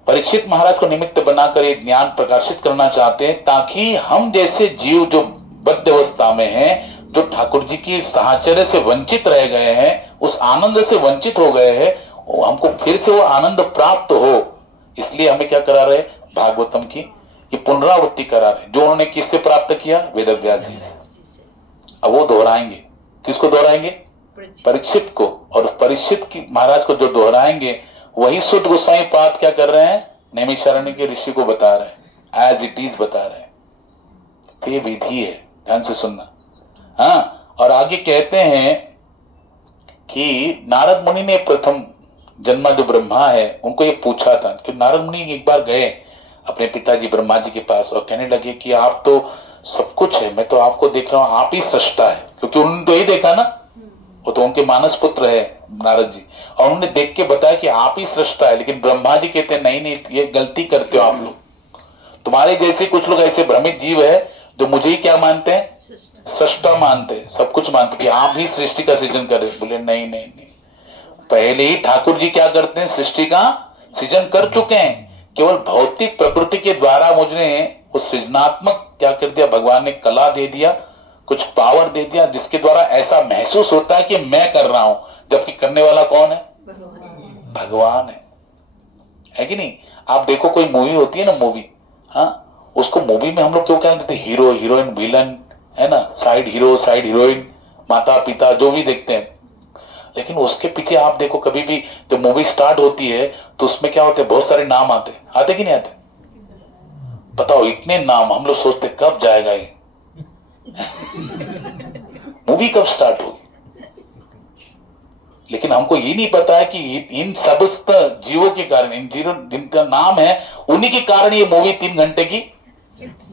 परीक्षित महाराज को निमित्त बनाकर ये ज्ञान प्रकाशित करना चाहते हैं, ताकि हम जैसे जीव जो बद्ध अवस्था में हैं, जो ठाकुर जी की साहचर्य से वंचित रह गए हैं, उस आनंद से वंचित हो गए हैं, हमको फिर से वो आनंद प्राप्त हो। इसलिए हमें क्या करा रहे, भागवतम की ये पुनरावृत्ति करा रहे, जो उन्होंने किससे प्राप्त किया, वेद व्यास जी से। अब वो दोहराएंगे, किसको दोहराएंगे, परीक्षित को। और परीक्षित की महाराज को जो दोहराएंगे, वही सुध गोस्वामी पाद क्या कर रहे हैं, नैमिषारण्य के ऋषि को बता रहे हैं, एज इट इज बता रहे हैं। तो ये विधि है, ध्यान से सुनना। हाँ, और आगे कहते हैं कि नारद मुनि ने प्रथम जन्मा जो ब्रह्मा है उनको ये पूछा था, कि नारद मुनि एक बार गए अपने पिताजी ब्रह्मा जी के पास और कहने लगे कि आप तो सब कुछ है, मैं तो आपको देख रहा हूं, आप ही सृष्टा है। क्योंकि उन्होंने तो यही देखा ना, वो तो उनके मानस पुत्र है नारद जी, और उन्होंने देख के बताया कि आप ही सृष्टा है। लेकिन ब्रह्मा जी कहते हैं नहीं नहीं, ये गलती करते हो आप लोग, तुम्हारे जैसे कुछ लोग ऐसे भ्रमित जीव है जो मुझे ही क्या मानते हैं, सृष्टा मानते हैं, सब कुछ मानते कि आप ही सृष्टि का सृजन कर रहे। बोले नहीं नहीं नहीं, पहले ही ठाकुर जी क्या करते हैं, सृष्टि का सृजन कर चुके हैं। केवल भौतिक प्रकृति के द्वारा मुझे वो सृजनात्मक क्या कर दिया, भगवान ने कला दे दिया, कुछ पावर दे दिया, जिसके द्वारा ऐसा महसूस होता है कि मैं कर रहा हूं, जबकि करने वाला कौन है, भगवान है कि नहीं। आप देखो कोई मूवी होती है ना, मूवी, हाँ, उसको मूवी में हम लोग क्यों क्या देते, हीरो हीरोइन विलन है ना, साइड हीरो साइड हीरोइन, माता पिता, जो भी देखते हैं। लेकिन उसके पीछे आप देखो, कभी भी जब मूवी स्टार्ट होती है तो उसमें क्या होते हैं, बहुत सारे नाम आते कि नहीं आते, बताओ इतने नाम, हम लोग सोचते कब जाएगा ये मूवी कब स्टार्ट होगी। लेकिन हमको ये नहीं पता है कि इन सब जीवों के कारण, इन जीवों जिनका नाम है, उन्हीं के कारण ये मूवी 3 घंटे की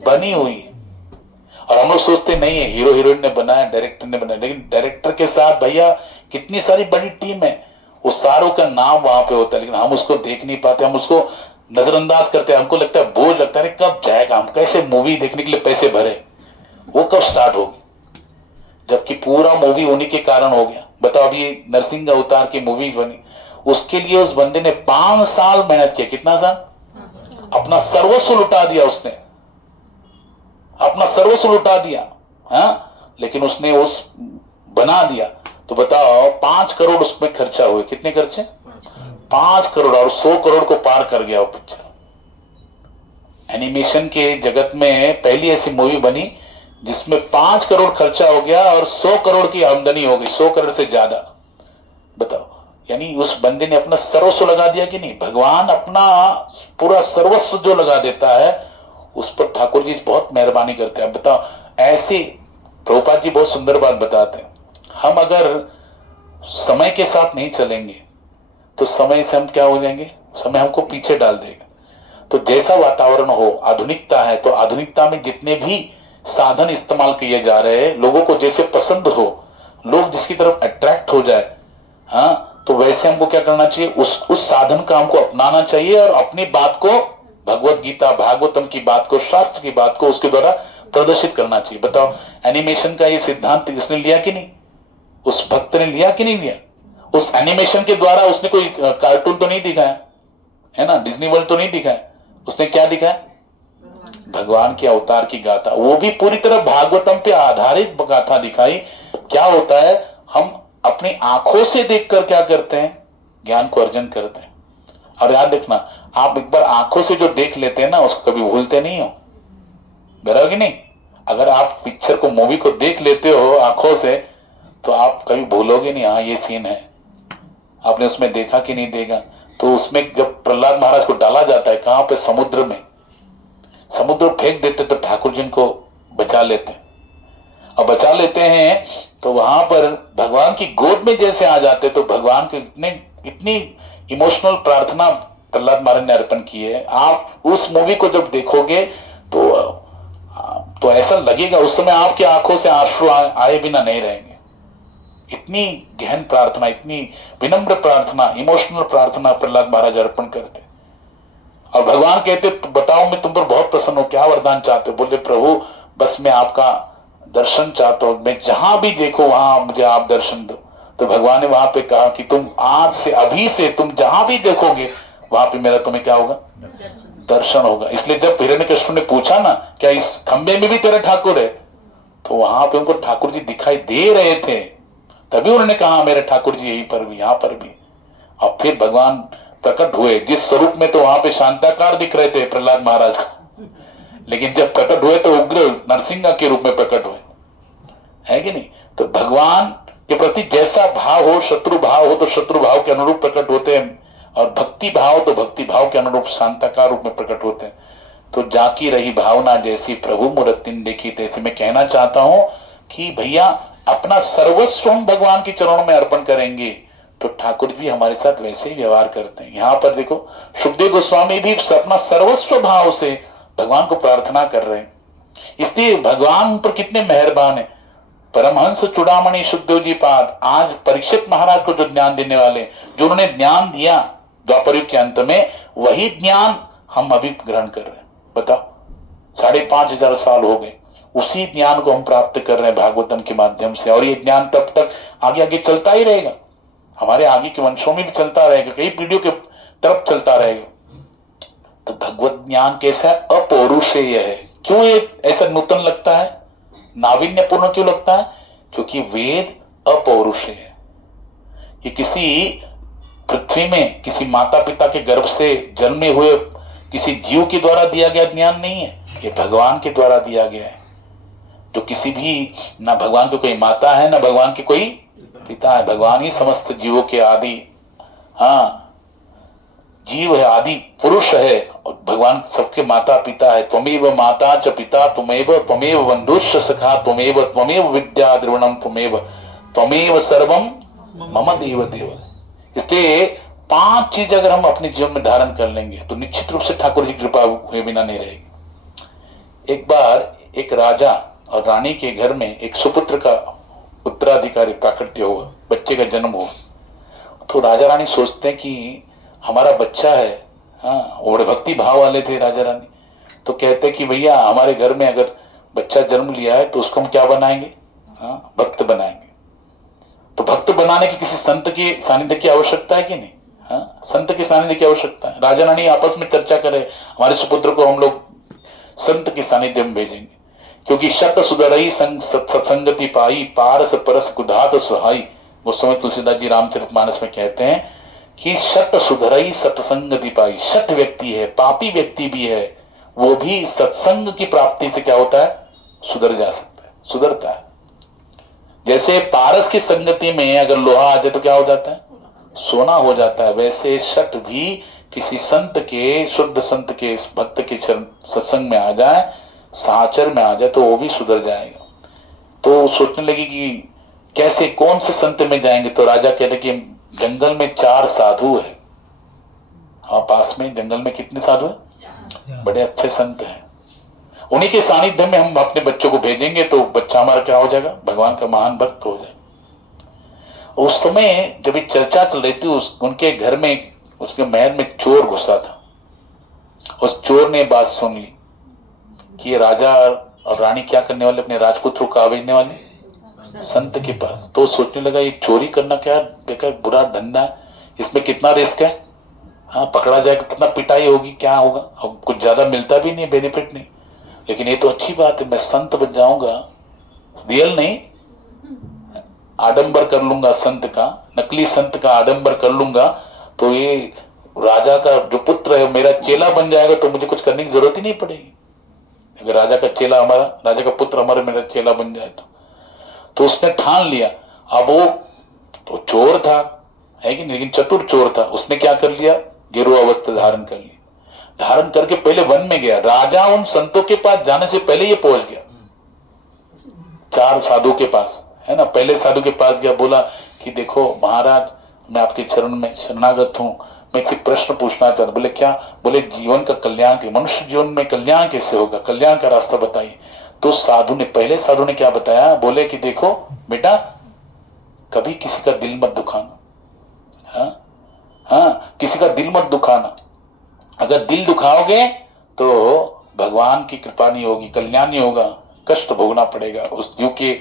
बनी हुई है। और हम लोग सोचते नहीं है हीरो हीरोइन ने बनाया, डायरेक्टर ने बनाया, लेकिन डायरेक्टर के साथ भैया कितनी सारी बड़ी टीम है, वो सारों का नाम वहां पे होता है, लेकिन हम उसको देख नहीं पाते, हम उसको नजरअंदाज करते हैं। हमको लगता है बोझ लगता है, कब जाएगा, हम कैसे मूवी देखने के लिए पैसे भरे, वो कब स्टार्ट होगी, जबकि पूरा मूवी उन्हीं के कारण हो गया। बताओ अभी नरसिंह अवतार की मूवी बनी, उसके लिए उस बंदे ने 5 साल मेहनत किया। कितना साल, अपना सर्वस्व लुटा दिया उसने, अपना सर्वस्व लुटा दिया। हाँ, लेकिन उसने उस बना दिया। तो बताओ 5 करोड़ उसमें खर्चा हुए, कितने खर्चे, 5 करोड़, और 100 करोड़ को पार कर गया वो पिक्चर। एनिमेशन के जगत में पहली ऐसी मूवी बनी जिसमें 5 करोड़ खर्चा हो गया और 100 करोड़ की आमदनी हो गई, 100 करोड़ से ज्यादा। बताओ, यानी उस बंदे ने अपना सर्वस्व लगा दिया कि नहीं। भगवान अपना पूरा सर्वस्व जो लगा देता है, उस पर ठाकुर जी बहुत मेहरबानी करते हैं। बताओ, ऐसे प्रभुपाद जी बहुत सुंदर बात बताते हैं, हम अगर समय के साथ नहीं चलेंगे तो समय से हम क्या हो जाएंगे, समय हमको पीछे डाल देगा। तो जैसा वातावरण हो, आधुनिकता है तो आधुनिकता में जितने भी साधन इस्तेमाल किए जा रहे हैं, लोगों को जैसे पसंद हो, लोग जिसकी तरफ अट्रैक्ट हो जाए, हाँ, तो वैसे हमको क्या करना चाहिए, उस साधन का हमको अपनाना चाहिए और अपनी बात को, भगवत गीता भागवतम की बात को, शास्त्र की बात को उसके द्वारा प्रदर्शित करना चाहिए। बताओ, एनिमेशन का ये सिद्धांत किसने लिया कि नहीं? उस भक्त ने लिया कि नहीं लिया? उस एनिमेशन के द्वारा उसने कोई कार्टून तो नहीं दिखाया है ना, डिज्नी वर्ल्ड तो नहीं दिखाया, उसने क्या दिखाया? भगवान के अवतार की गाथा, वो भी पूरी तरह भागवतम पे आधारित गाथा दिखाई। क्या होता है, हम अपनी आंखों से देखकर क्या करते हैं, ज्ञान को अर्जन करते हैं। और याद रखना, आप एक बार आंखों से जो देख लेते हैं ना, उसको कभी भूलते नहीं हो, बराबर कि नहीं? अगर आप पिक्चर को, मूवी को देख लेते हो आंखों से, तो आप कभी भूलोगे नहीं, हाँ ये सीन है, आपने उसमें देखा कि नहीं देखा। तो उसमें जब प्रहलाद महाराज को डाला जाता है, कहां पे? समुद्र में, समुद्र फेंक देते तो ठाकुर जी को बचा लेते हैं, और बचा लेते हैं तो वहां पर भगवान की गोद में जैसे आ जाते, तो भगवान के इतनी इमोशनल प्रार्थना प्रहलाद महाराज ने अर्पण की है। आप उस मूवी को जब देखोगे तो ऐसा लगेगा उस समय आपकी आंखों से आंसू आए बिना नहीं रहेंगे। इतनी गहन प्रार्थना, इतनी विनम्र प्रार्थना, इमोशनल प्रार्थना प्रहलाद महाराज अर्पण करते। और भगवान कहते, बताओ मैं तुम पर बहुत प्रसन्न हूं, क्या वरदान चाहते हो? बोले, प्रभु बस मैं आपका दर्शन चाहता हूं, मैं जहां भी देखो वहां मुझे आप दर्शन दो। तो भगवान ने वहां पे कहा कि तुम आज से, अभी से तुम जहां भी देखोगे वहां पे मेरा तुम्हें क्या होगा? दर्शन होगा। इसलिए जब हिरण्यकश्यप ने पूछा ना, क्या इस खंबे में भी तेरा ठाकुर है, तो वहां पे उनको ठाकुर जी दिखाई दे रहे थे, तभी उन्होंने कहा मेरे ठाकुर जी यहीं पर भी, यहां पर भी। और फिर भगवान प्रकट हुए जिस स्वरूप में, तो वहां पे शांताकार दिख रहे थे प्रहलाद महाराज को, लेकिन जब प्रकट हुए तो उग्र नरसिंह के रूप में प्रकट हुए, है कि नहीं? तो भगवान के प्रति जैसा भाव हो, शत्रु भाव हो तो शत्रु भाव के अनुरूप प्रकट होते हैं, और भक्ति भाव तो भक्ति भाव के अनुरूप शांताकार रूप में प्रकट होते हैं। तो जाकी रही भावना जैसी, प्रभु मूर्तिन देखी तैसी। मैं कहना चाहता हूं कि भैया अपना सर्वस्व हम भगवान के चरणों में अर्पण करेंगे तो ठाकुर भी हमारे साथ वैसे ही व्यवहार करते हैं। यहाँ पर देखो, सुखदेव गोस्वामी भी अपना सर्वस्व भाव से भगवान को प्रार्थना कर रहे हैं। इसलिए भगवान पर कितने मेहरबान है। परमहंस चूड़ामणि सुखदेव जी पाद, आज परीक्षित महाराज को जो ज्ञान देने वाले, जो उन्होंने ज्ञान दिया द्वापर युग के अंत में, वही ज्ञान हम अभी ग्रहण कर रहे हैं। बताओ, 5,500 साल हो गए, उसी ज्ञान को हम प्राप्त कर रहे हैं भागवतम के माध्यम से। और ये ज्ञान तब तक आगे आगे चलता ही रहेगा, हमारे आगे के वंशों में भी चलता रहेगा, कई पीढ़ियों के तरफ चलता रहेगा। तो भगवत ज्ञान कैसा है? अपौरुषेय है। क्यों ये ऐसा नूतन लगता है, नाविन्यपूर्ण क्यों लगता है? क्योंकि वेद अपौरुषेय है। ये किसी पृथ्वी में किसी माता पिता के गर्भ से जन्मे हुए किसी जीव के द्वारा दिया गया ज्ञान नहीं है, ये भगवान के द्वारा दिया गया है। जो किसी भी, ना भगवान की कोई माता है ना भगवान के कोई पिता है, भगवान ही समस्त जीवों के आदि, हाँ, जीव है, आदि पुरुष है, और भगवान सबके माता पिता है। त्वमेव माता च पिता त्वमेव बंधुश्च सखा त्वमेव विद्या द्रविणम त्वमेव सर्वम मम देव देव। इसलिए 5 चीज अगर हम अपने जीवन में धारण कर लेंगे तो निश्चित रूप से ठाकुर जी की कृपा हुए बिना नहीं रहेगी। एक बार एक राजा और रानी के घर में एक सुपुत्र का उत्तराधिकारी प्राकट्य हुआ, बच्चे का जन्म हुआ। तो राजा रानी सोचते हैं कि हमारा बच्चा है, हाँ, और भक्ति भाव वाले थे राजा रानी। तो कहते कि भैया हमारे घर में अगर बच्चा जन्म लिया है तो उसको हम क्या बनाएंगे? हाँ, भक्त बनाएंगे। तो भक्त बनाने की किसी संत के सानिध्य की आवश्यकता है कि नहीं? हाँ, संत के सानिध्य की आवश्यकता है। राजा रानी आपस में चर्चा करे, हमारे सुपुत्र को हम लोग संत के सानिध्य में भेजेंगे, क्योंकि शत सुधरई सत्संगति पाई पारस परस कुधात सुहाई। उस समय तुलसीदास जी रामचरितमानस में कहते हैं कि शत सुधरई सत्संगति पाई। शत व्यक्ति है, पापी व्यक्ति भी है, वो भी सत्संग की प्राप्ति से क्या होता है? सुधर जा सकता है, सुधरता है। जैसे पारस की संगति में अगर लोहा आ जाए तो क्या हो जाता है? सोना हो जाता है। वैसे शट भी किसी संत के, शुद्ध संत के, भक्त के सत्संग में आ जाए, साचर में आ जाए, तो वो भी सुधर जाएगा। तो सोचने लगी कि कैसे, कौन से संत में जाएंगे? तो राजा कहते कि जंगल में 4 साधु है। हाँ, पास में जंगल में कितने साधु है? बड़े अच्छे संत हैं, उन्हीं के सानिध्य में हम अपने बच्चों को भेजेंगे तो बच्चा हमारा क्या हो जाएगा, भगवान का महान भक्त हो जाएगा। उस समय जब ये चर्चा चल रही थी, उनके घर में, उसके महल में चोर घुसा था। उस चोर ने बात सुन ली कि ये राजा और रानी क्या करने वाले, अपने राजपुत्रों को भेजने वाले संत के पास। तो सोचने लगा ये चोरी करना क्या बेकार बुरा धंधा है, इसमें कितना रिस्क है, हाँ पकड़ा जाएगा, कितना पिटाई होगी, क्या होगा, अब कुछ ज्यादा मिलता भी नहीं, बेनिफिट नहीं, लेकिन ये तो अच्छी बात है, मैं संत बन जाऊंगा, रियल नहीं, आडंबर कर लूंगा संत का, नकली संत का आडंबर कर लूंगा, तो ये राजा का जो पुत्र है मेरा चेला बन जाएगा, तो मुझे कुछ करने की जरूरत ही नहीं पड़ेगी। अगर राजा का चेला हमारा, राजा का पुत्र हमारा मेरा चेला बन जाए तो उसने ठान लिया। अब वो तो चोर था है कि नहीं, लेकिन चतुर चोर था। उसने क्या कर लिया, गेरुआ वस्त्र धारण कर लिया, धारण करके पहले वन में गया। राजा उन संतों के पास जाने से पहले ये पहुंच गया, 4 साधु के पास, है ना। पहले साधु के पास गया, बोला कि देखो महाराज, मैं आपके चरण में शरणागत हूं, मैं एक प्रश्न पूछना चाहता। बोले क्या? बोले जीवन का कल्याण, के मनुष्य जीवन में कल्याण कैसे होगा, कल्याण का रास्ता बताइए। तो साधु ने, पहले साधु ने क्या बताया, बोले कि देखो बेटा, कभी किसी का दिल मत दुखाना, हाँ किसी का दिल मत दुखाना, अगर दिल दुखाओगे तो भगवान की कृपा नहीं होगी, कल्याण नहीं होगा, कष्ट भोगना पड़ेगा, उस जीव के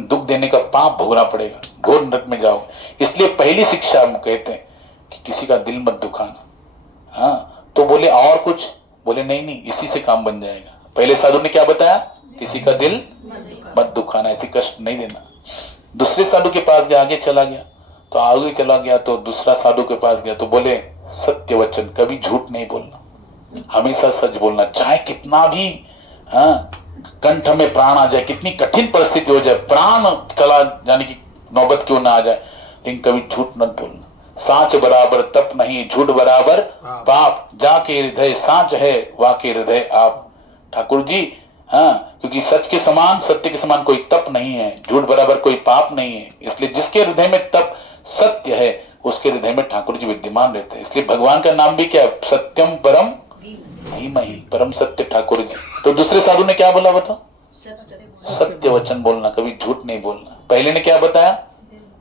दुख देने का पाप भोगना पड़ेगा, घोर नरक में जाओगे। इसलिए पहली शिक्षा हम कहते हैं कि किसी का दिल मत दुखाना। हाँ, तो बोले और कुछ? बोले नहीं नहीं, इसी से काम बन जाएगा। पहले साधु ने क्या बताया, किसी का दिल मत दुखाना, ऐसी कष्ट नहीं देना। दूसरे साधु के पास गया, आगे चला गया, तो आगे चला गया तो दूसरा साधु के पास गया, तो बोले सत्य वचन, कभी झूठ नहीं बोलना, हमेशा सच बोलना, चाहे कितना भी कंठ में प्राण आ जाए, कितनी कठिन परिस्थिति हो जाए, प्राण चला जाने की नौबत क्यों ना आ जाए, लेकिन कभी झूठ मत बोलना। साच बराबर तप नहीं, झूठ बराबर पाप, जाके हृदय साच है, वाके हृदय आप। ठाकुर जी, क्योंकि सच के समान, सत्य के समान कोई तप नहीं है, झूठ बराबर कोई पाप नहीं है। इसलिए जिसके हृदय में तप सत्य है, उसके हृदय में ठाकुर जी विद्यमान रहते हैं। इसलिए भगवान का नाम भी क्या है, सत्यम परम धीमहि, परम सत्य ठाकुर जी। तो दूसरे साधु ने क्या बोला, बताओ, सत्य वचन बोलना, कभी झूठ नहीं बोलना। पहले ने क्या बताया,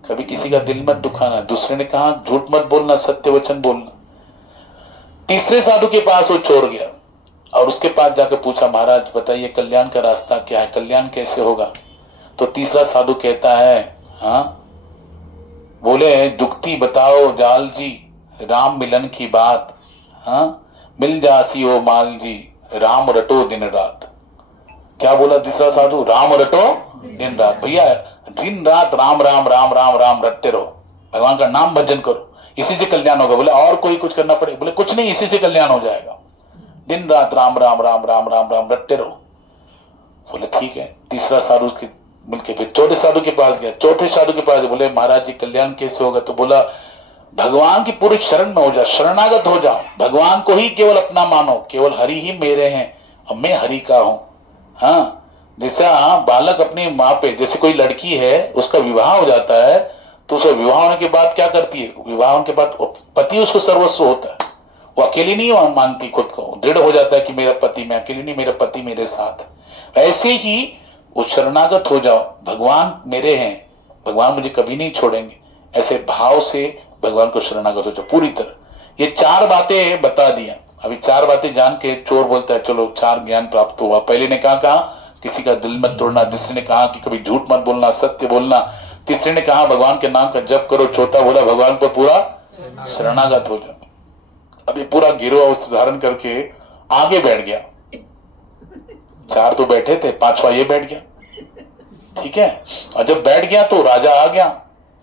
कभी किसी का दिल मत दुखाना। दूसरे ने कहा झूठ मत बोलना, सत्य वचन बोलना। तीसरे साधु के पास वो छोड़ गया और उसके पास जाकर पूछा, महाराज बताइए कल्याण का रास्ता क्या है, कल्याण कैसे होगा। तो तीसरा साधु कहता है, बोले दुखती बताओ जाल जी, राम मिलन की बात, मिल जासी ओ माल जी, राम रटो दिन रात। क्या बोला तीसरा साधु, राम रटो दिन रात। भैया दिन रात राम राम राम राम राम रटते रहो, भगवान का नाम भजन करो, इसी से कल्याण होगा। बोले और कोई कुछ करना पड़ेगा? बोले कुछ नहीं, इसी से कल्याण हो जाएगा, दिन रात राम राम राम राम राम राम रटते रहो। बोले ठीक है। तीसरा साधु के मिलके फिर चौथे साधु के पास गया। चौथे साधु के पास बोले महाराज जी कल्याण कैसे होगा? तो बोला भगवान की पूरी शरण में हो जा, शरणागत हो जाओ, भगवान को ही केवल अपना मानो, केवल हरि ही मेरे हैं और मैं हरि का हूं। जैसे बालक अपनी माँ पे, जैसे कोई लड़की है उसका विवाह हो जाता है, तो उसका विवाह होने के बाद क्या करती है, विवाह होने के बाद पति उसको सर्वस्व होता है, वो अकेली नहीं मानती खुद को, दृढ़ हो जाता है कि मेरा पति, मैं अकेली नहीं, मेरा पति मेरे साथ है। ऐसे ही वो शरणागत हो जाओ, भगवान मेरे हैं, भगवान मुझे कभी नहीं छोड़ेंगे, ऐसे भाव से भगवान को शरणागत हो जाओ पूरी तरह। ये 4 बातें बता दिया। अभी 4 बातें जान के चोर बोलता है चलो 4 ज्ञान प्राप्त हुआ। पहले ने कहा किसी का दिल मत तोड़ना, दूसरे ने कहा कि कभी झूठ मत बोलना, सत्य बोलना, तीसरे ने कहा भगवान के नाम का जप करो, चौथा बोला भगवान पर पूरा शरणागत हो जाओ। अभी पूरा गिरोह वस्त्र धारण करके आगे बैठ गया। 4 तो बैठे थे, 5वां ये बैठ गया, ठीक है। और जब बैठ गया तो राजा आ गया,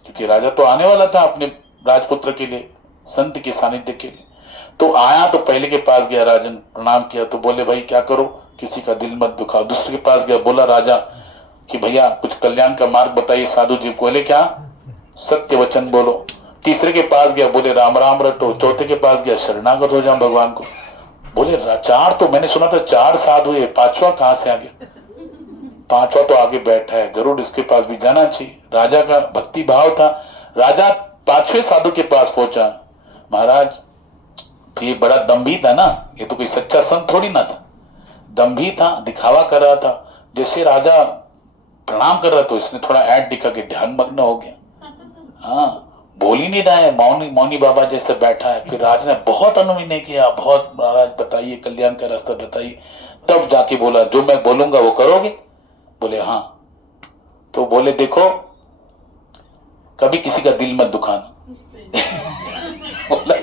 क्योंकि राजा तो आने वाला था अपने राजपुत्र के लिए, संत के सानिध्य के लिए। तो आया तो पहले के पास गया, राजन प्रणाम किया, तो बोले भाई क्या करो, किसी का दिल मत दुखाओ। दूसरे के पास गया, बोला राजा कि भैया कुछ कल्याण का मार्ग बताइए साधु जी। बोले क्या, सत्य वचन बोलो। तीसरे के पास गया, बोले राम राम रटो। चौथे के पास गया, शरणागत हो जाओ भगवान को। बोले 4 तो मैंने सुना था 4 साधु है, 5वां कहां से आ गया? 5वां तो आगे बैठा है, जरूर इसके पास भी जाना चाहिए। राजा का भक्ति भाव था। राजा 5वें साधु के पास पहुंचा, महाराज तो ये बड़ा दम्भी था ना, ये तो कोई सच्चा संत थोड़ी ना था, दम्भी था, दिखावा कर रहा था। जैसे राजा प्रणाम कर रहा तो इसने थोड़ा ऐड दिखा के ध्यान मग्न हो गया। हाँ, बोल ही नहीं रहा है, मौनी मौनी बाबा जैसे बैठा है। फिर राजा ने बहुत अनुविनय किया, बहुत महाराज बताइए कल्याण का रास्ता बताइए। तब जाके बोला जो मैं बोलूंगा वो करोगे? बोले हाँ। तो बोले देखो कभी किसी का दिल मत दुखाना। बोला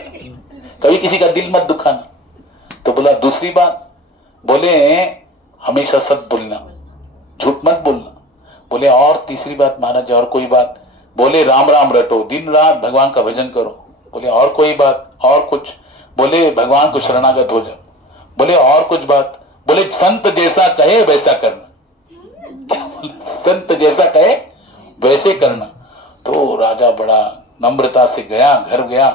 कभी किसी का दिल मत दुखाना। तो बोला दूसरी बात, बोले हमेशा सच बोलना, झूठ मत बोलना। बोले और तीसरी बात महाराज और कोई बात? बोले राम राम रटो, दिन रात भगवान का भजन करो। बोले और कोई बात? और कुछ? बोले भगवान को शरणागत हो जाओ। बोले और कुछ बात? बोले संत जैसा कहे वैसा करना। क्या बोले? संत जैसा कहे वैसे करना। तो राजा बड़ा नम्रता से गया, घर गया।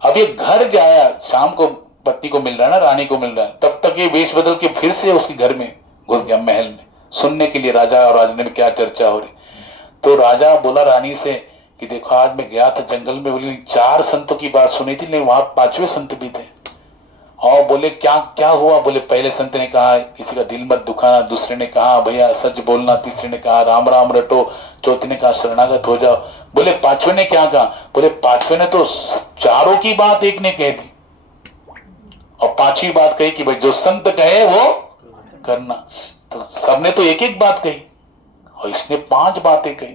अब ये घर जाया, शाम को पत्नी को मिल रहा है ना, रानी को मिल रहा है, तब तक ये वेश बदल के फिर से उसके घर में घुस गया, महल में, सुनने के लिए राजा और राजने में क्या चर्चा हो रही। तो राजा बोला रानी से कि देखो आज मैं गया था जंगल में, बोली 4 संतों की बात सुनी थी, लेकिन वहां 5वें संत भी थे। और बोले क्या क्या हुआ? बोले पहले संत ने कहा किसी का दिल मत दुखाना, दूसरे ने कहा भैया सच बोलना, तीसरे ने कहा राम राम रटो, चौथे ने कहा शरणागत हो जाओ। बोले 5वें ने क्या कहा? बोले 5वें ने तो चारों की बात एक ने कह दी, और 5वीं बात कही कि भाई जो संत कहे वो करना। तो सबने तो एक एक बात कही और इसने 5 बातें कही।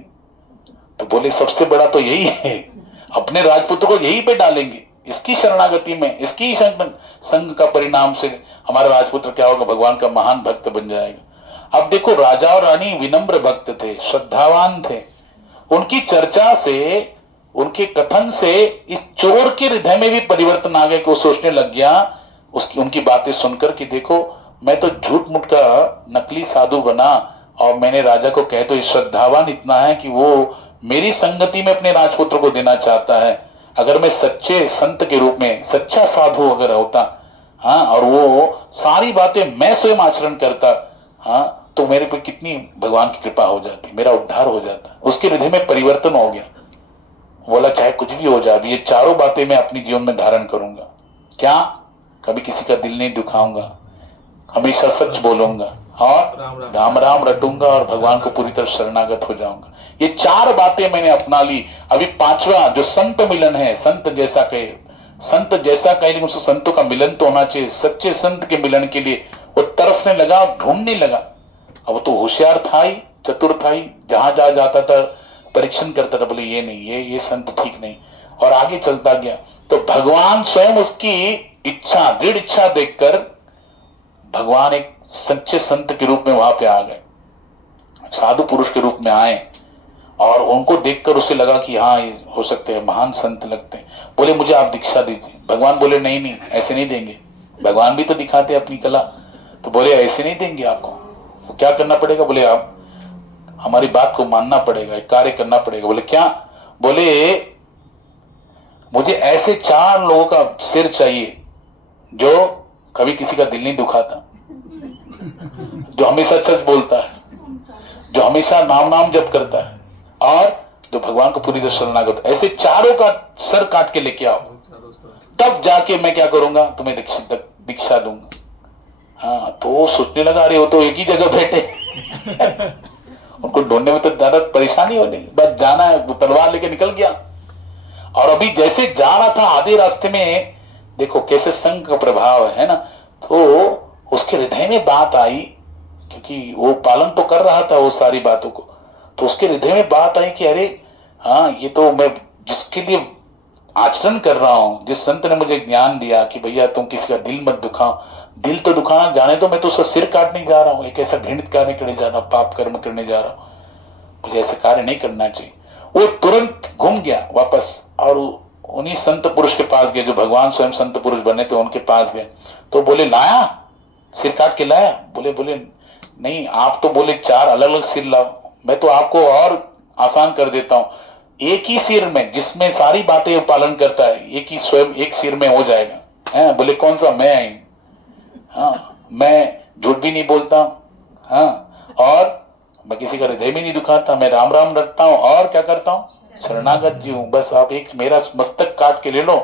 तो बोले सबसे बड़ा तो यही है, अपने राजपुत्र को यही पे डालेंगे, इसकी शरणागति में, इसकी संग का परिणाम से हमारा राजपुत्र क्या होगा? भगवान का महान भक्त बन जाएगा। अब देखो राजा और रानी विनम्र भक्त थे, श्रद्धावान थे। उनकी चर्चा से, उनके कथन से इस चोर के हृदय में भी परिवर्तन आ गया कि वो सोचने लग गया उसकी उनकी बातें सुनकर कि देखो मैं तो झूठ मूठ का नकली साधु बना और मैंने राजा को कहे तो ये श्रद्धावान इतना है कि वो मेरी संगति में अपने राजपुत्र को देना चाहता है। अगर मैं सच्चे संत के रूप में सच्चा साधु अगर होता, हाँ, और वो सारी बातें मैं स्वयं आचरण करता, हाँ, तो मेरे पे कितनी भगवान की कृपा हो जाती, मेरा उद्धार हो जाता। उसके हृदय में परिवर्तन हो गया। बोला चाहे कुछ भी हो जाए, ये चारों बातें मैं अपनी जीवन में धारण करूंगा। क्या? कभी किसी का दिल नहीं दुखाऊंगा, हमेशा सच बोलूंगा और राम राम रटूंगा और भगवान को पूरी तरह शरणागत हो जाऊंगा। ये 4 बातें मैंने अपना ली। अभी 5वां जो संत मिलन है, संत जैसा कहे, संत जैसा कहे, लेकिन उस संतों का मिलन तो होना चाहिए। सच्चे संत के मिलन के लिए वो तरसने लगा, ढूंढने लगा। अब तो होशियार था ही, चतुर था ही, जहां जहां जाता था परीक्षण करता था, बोले ये नहीं, ये संत ठीक नहीं, और आगे चलता गया। तो भगवान स्वयं उसकी इच्छा, दृढ़ इच्छा देखकर भगवान एक सच्चे संत के रूप में वहां पे आ गए, साधु पुरुष के रूप में आए, और उनको देखकर उसे लगा कि हाँ ये हो सकते हैं महान संत लगते हैं। बोले मुझे आप दीक्षा दीजिए। भगवान बोले नहीं नहीं ऐसे नहीं देंगे, भगवान भी तो दिखाते अपनी कला। तो बोले ऐसे नहीं देंगे आपको, तो क्या करना पड़ेगा? बोले आप हमारी बात को मानना पड़ेगा, एक कार्य करना पड़ेगा। बोले क्या? बोले मुझे ऐसे 4 लोगों का सिर चाहिए जो कभी किसी का दिल नहीं दुखाता, जो हमेशा सच बोलता है, जो हमेशा नाम नाम जप करता है, और जो भगवान को पूरी तरह शरणागत। ऐसे 4 का सर काट के लेके आओ, तब जाके मैं क्या करूंगा? तुम्हें दीक्षा दूंगा। हाँ, तो सोचने लगा अरे वो तो एक ही जगह बैठे उनको ढूंढने में तो ज्यादा परेशानी हो नहीं, बस जाना है। वो तलवार लेके निकल गया, और अभी जैसे जा रहा था आधे रास्ते में देखो कैसे संग का प्रभाव है ना, तो उसके हृदय में बात आई, क्योंकि वो पालन तो कर रहा था वो सारी बातों को। तो उसके हृदय में बात आई कि अरे हाँ, ये तो मैं जिसके लिए आचरण कर रहा हूं, जिस संत ने मुझे ज्ञान दिया कि भैया तुम किसी का दिल मत दुखाओ, दिल तो दुखाना जाने तो, मैं तो उसका सिर काटने जा रहा हूँ, एक ऐसा घृणित कार्य करने जा रहा हूँ, पाप कर्म करने जा रहा हूँ, मुझे ऐसे कार्य नहीं करना चाहिए। वो तुरंत घूम गया वापस, और उन्हीं संत पुरुष के पास गए जो भगवान स्वयं संत पुरुष बने थे, उनके पास गए। तो बोले लाया, सिर काट के लाया? बोले नहीं, आप तो बोले 4 अलग अलग सिर लाओ, मैं तो आपको और आसान कर देता हूं, एक ही सिर में जिसमें सारी बातें पालन करता है, एक ही स्वयं एक सिर में हो जाएगा। है? बोले कौन सा? मैं, हाँ, मैं झूठ भी नहीं बोलता, हाँ, और मैं किसी का हृदय भी नहीं दुखाता, मैं राम राम रखता हूं, और क्या करता हूं? शरणागत जी हूं। बस आप एक मेरा मस्तक काट के ले लो,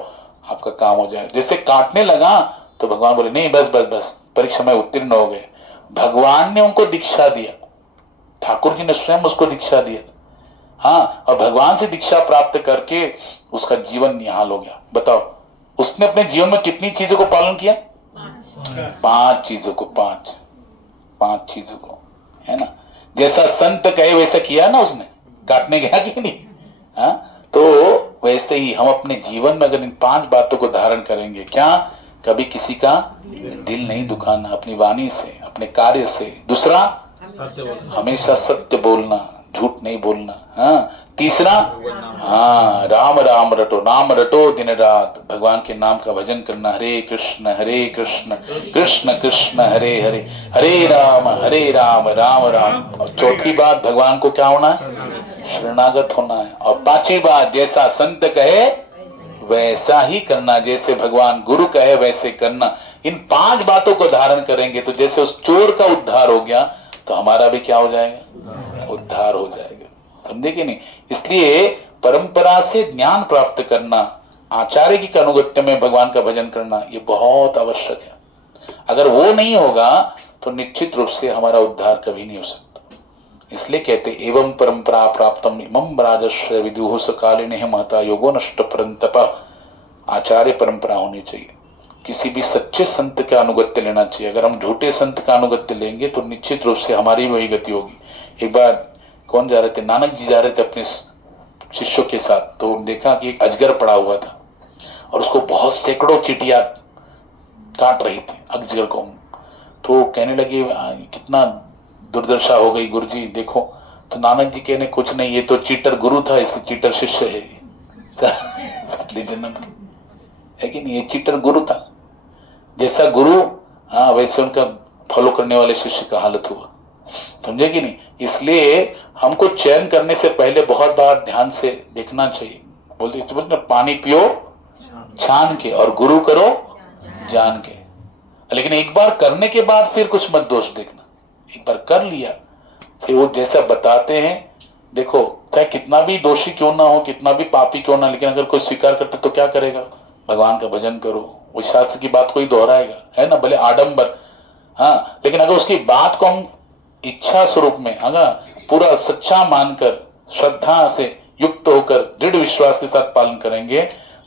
आपका काम हो जाए। जैसे काटने लगा तो भगवान बोले नहीं बस बस बस, परीक्षा में उत्तीर्ण हो गए। भगवान ने उनको दीक्षा दिया, ठाकुर जी ने स्वयं उसको दीक्षा दिया। हाँ, और भगवान से दीक्षा प्राप्त करके उसका जीवन निहाल हो गया। बताओ, उसने अपने जीवन में कितनी चीजों को पालन किया? 5 चीजों को, 5 चीजों को, है ना। जैसा संत कहे वैसा किया ना उसने, काटने गया कि नहीं? हाँ, तो वैसे ही हम अपने जीवन में अगर इन 5 बातों को धारण करेंगे, क्या? कभी किसी का दिल नहीं दुखाना अपनी वाणी से, अपने कार्य से। दूसरा, हमेशा सत्य बोलना, झूठ नहीं बोलना। हाँ, तीसरा, हाँ, राम राम रटो, नाम रटो दिन रात, भगवान के नाम का भजन करना, हरे कृष्ण कृष्ण कृष्ण हरे हरे, हरे राम राम राम। और चौथी बात, भगवान को क्या होना है? शरणागत होना है। और 5वीं बात, जैसा संत कहे वैसा ही करना, जैसे भगवान गुरु कहे वैसे करना। इन 5 बातों को धारण करेंगे तो जैसे उस चोर का उद्धार हो गया, तो हमारा भी क्या हो जाएगा? उद्धार हो जाएगा। समझे कि नहीं? इसलिए परंपरा से ज्ञान प्राप्त करना, आचार्य की अनुगत्य में भगवान का भजन करना, ये बहुत आवश्यक है। अगर वो नहीं होगा तो निश्चित रूप से हमारा उद्धार कभी नहीं हो सकता। इसलिए कहते एवं परंपरा प्राप्तम इमं राजस्य विदुः कालिने महता योगो नष्ट परंतप। आचार्य परंपरा होनी चाहिए, किसी भी सच्चे संत का अनुगत्य लेना चाहिए। अगर हम झूठे संत का अनुगत्य लेंगे तो निश्चित रूप से हमारी वही गति होगी। एक बार कौन जा रहे थे? नानक जी जा रहे थे अपने शिष्यों के साथ, तो देखा कि एक अजगर पड़ा हुआ था और उसको बहुत सैकड़ों चींटियां काट रही थी अजगर को। तो कहने लगे कितना दुर्दशा हो गई गुरुजी, देखो। तो नानक जी कहने कुछ नहीं, ये तो चीटर गुरु था, इसके चीटर शिष्य है। पतली जन्म है कि नहीं? ये चीटर गुरु था, जैसा गुरु हाँ वैसे उनका फॉलो करने वाले शिष्य का हालत हुआ। समझे कि नहीं? इसलिए हमको चयन करने से पहले बहुत बार ध्यान से देखना चाहिए। बोलते पानी पियो छान के और गुरु करो जान के। लेकिन एक बार करने के बाद फिर कुछ मत दोष देखना। एक बार कर लिया फिर वो जैसा बताते हैं, देखो चाहे कितना भी दोषी क्यों ना हो, कितना भी पापी क्यों ना, लेकिन अगर कोई स्वीकार करते तो क्या करेगा? भगवान का भजन करो, वो शास्त्र की बात कोई दोहराएगा, है ना, भले आडंबर। हाँ, लेकिन अगर उसकी बात को हम इच्छा स्वरूप में अगर पूरा सच्चा मानकर श्रद्धा से युक्त होकर दृढ़ विश्वास के साथ पालन करेंगे,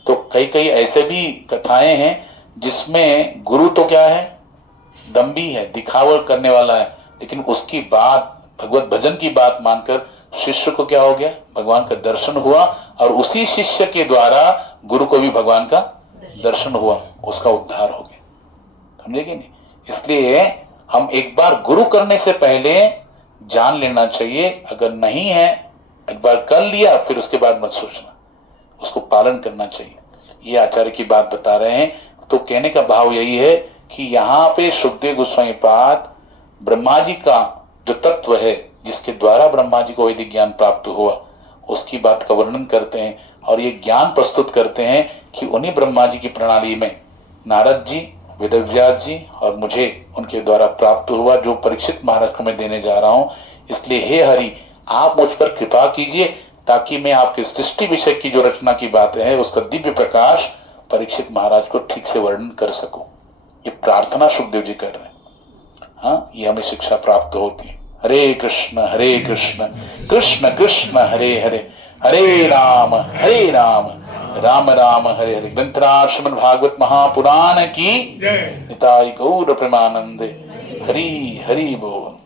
तो कई कई ऐसे भी कथाएं हैं जिसमें गुरु तो क्या है? दम्भी है, दिखावा करने वाला है, लेकिन उसकी बात भगवत भजन की बात मानकर शिष्य को क्या हो गया? भगवान का दर्शन हुआ, और उसी शिष्य के द्वारा गुरु को भी भगवान का दर्शन हुआ, उसका उद्धार हो गया। समझेगी नहीं? इसलिए हम एक बार गुरु करने से पहले जान लेना चाहिए, अगर नहीं है एक बार कर लिया फिर उसके बाद मत सोचना, उसको पालन करना चाहिए। ये आचार्य की बात बता रहे हैं। तो कहने का भाव यही है कि यहाँ पे सुखदेव गोस्वामी पाद ब्रह्मा जी का जो तत्व है जिसके द्वारा ब्रह्मा जी को वैदिक ज्ञान प्राप्त हुआ, उसकी बात का वर्णन करते हैं और ये ज्ञान प्रस्तुत करते हैं कि उन्हीं ब्रह्मा जी की प्रणाली में नारद जी, वेदव्यास जी और मुझे उनके द्वारा प्राप्त हुआ, जो परीक्षित महाराज को मैं देने जा रहा हूँ। इसलिए हे हरि, आप मुझ पर कृपा कीजिए ताकि मैं आपके सृष्टि विषय की जो रचना की बातें हैं उसका दिव्य प्रकाश परीक्षित महाराज को ठीक से वर्णन कर सकूं। ये प्रार्थना सुखदेव जी कर रहे हैं। हाँ, ये हमें शिक्षा प्राप्त होती है। हरे कृष्ण कृष्ण कृष्ण हरे हरे, हरे राम राम राम हरे हरे। ग्रंथराज श्रीमद् भागवत महापुराण की निताई गौर प्रेमानंदे। हरि हरि बोल।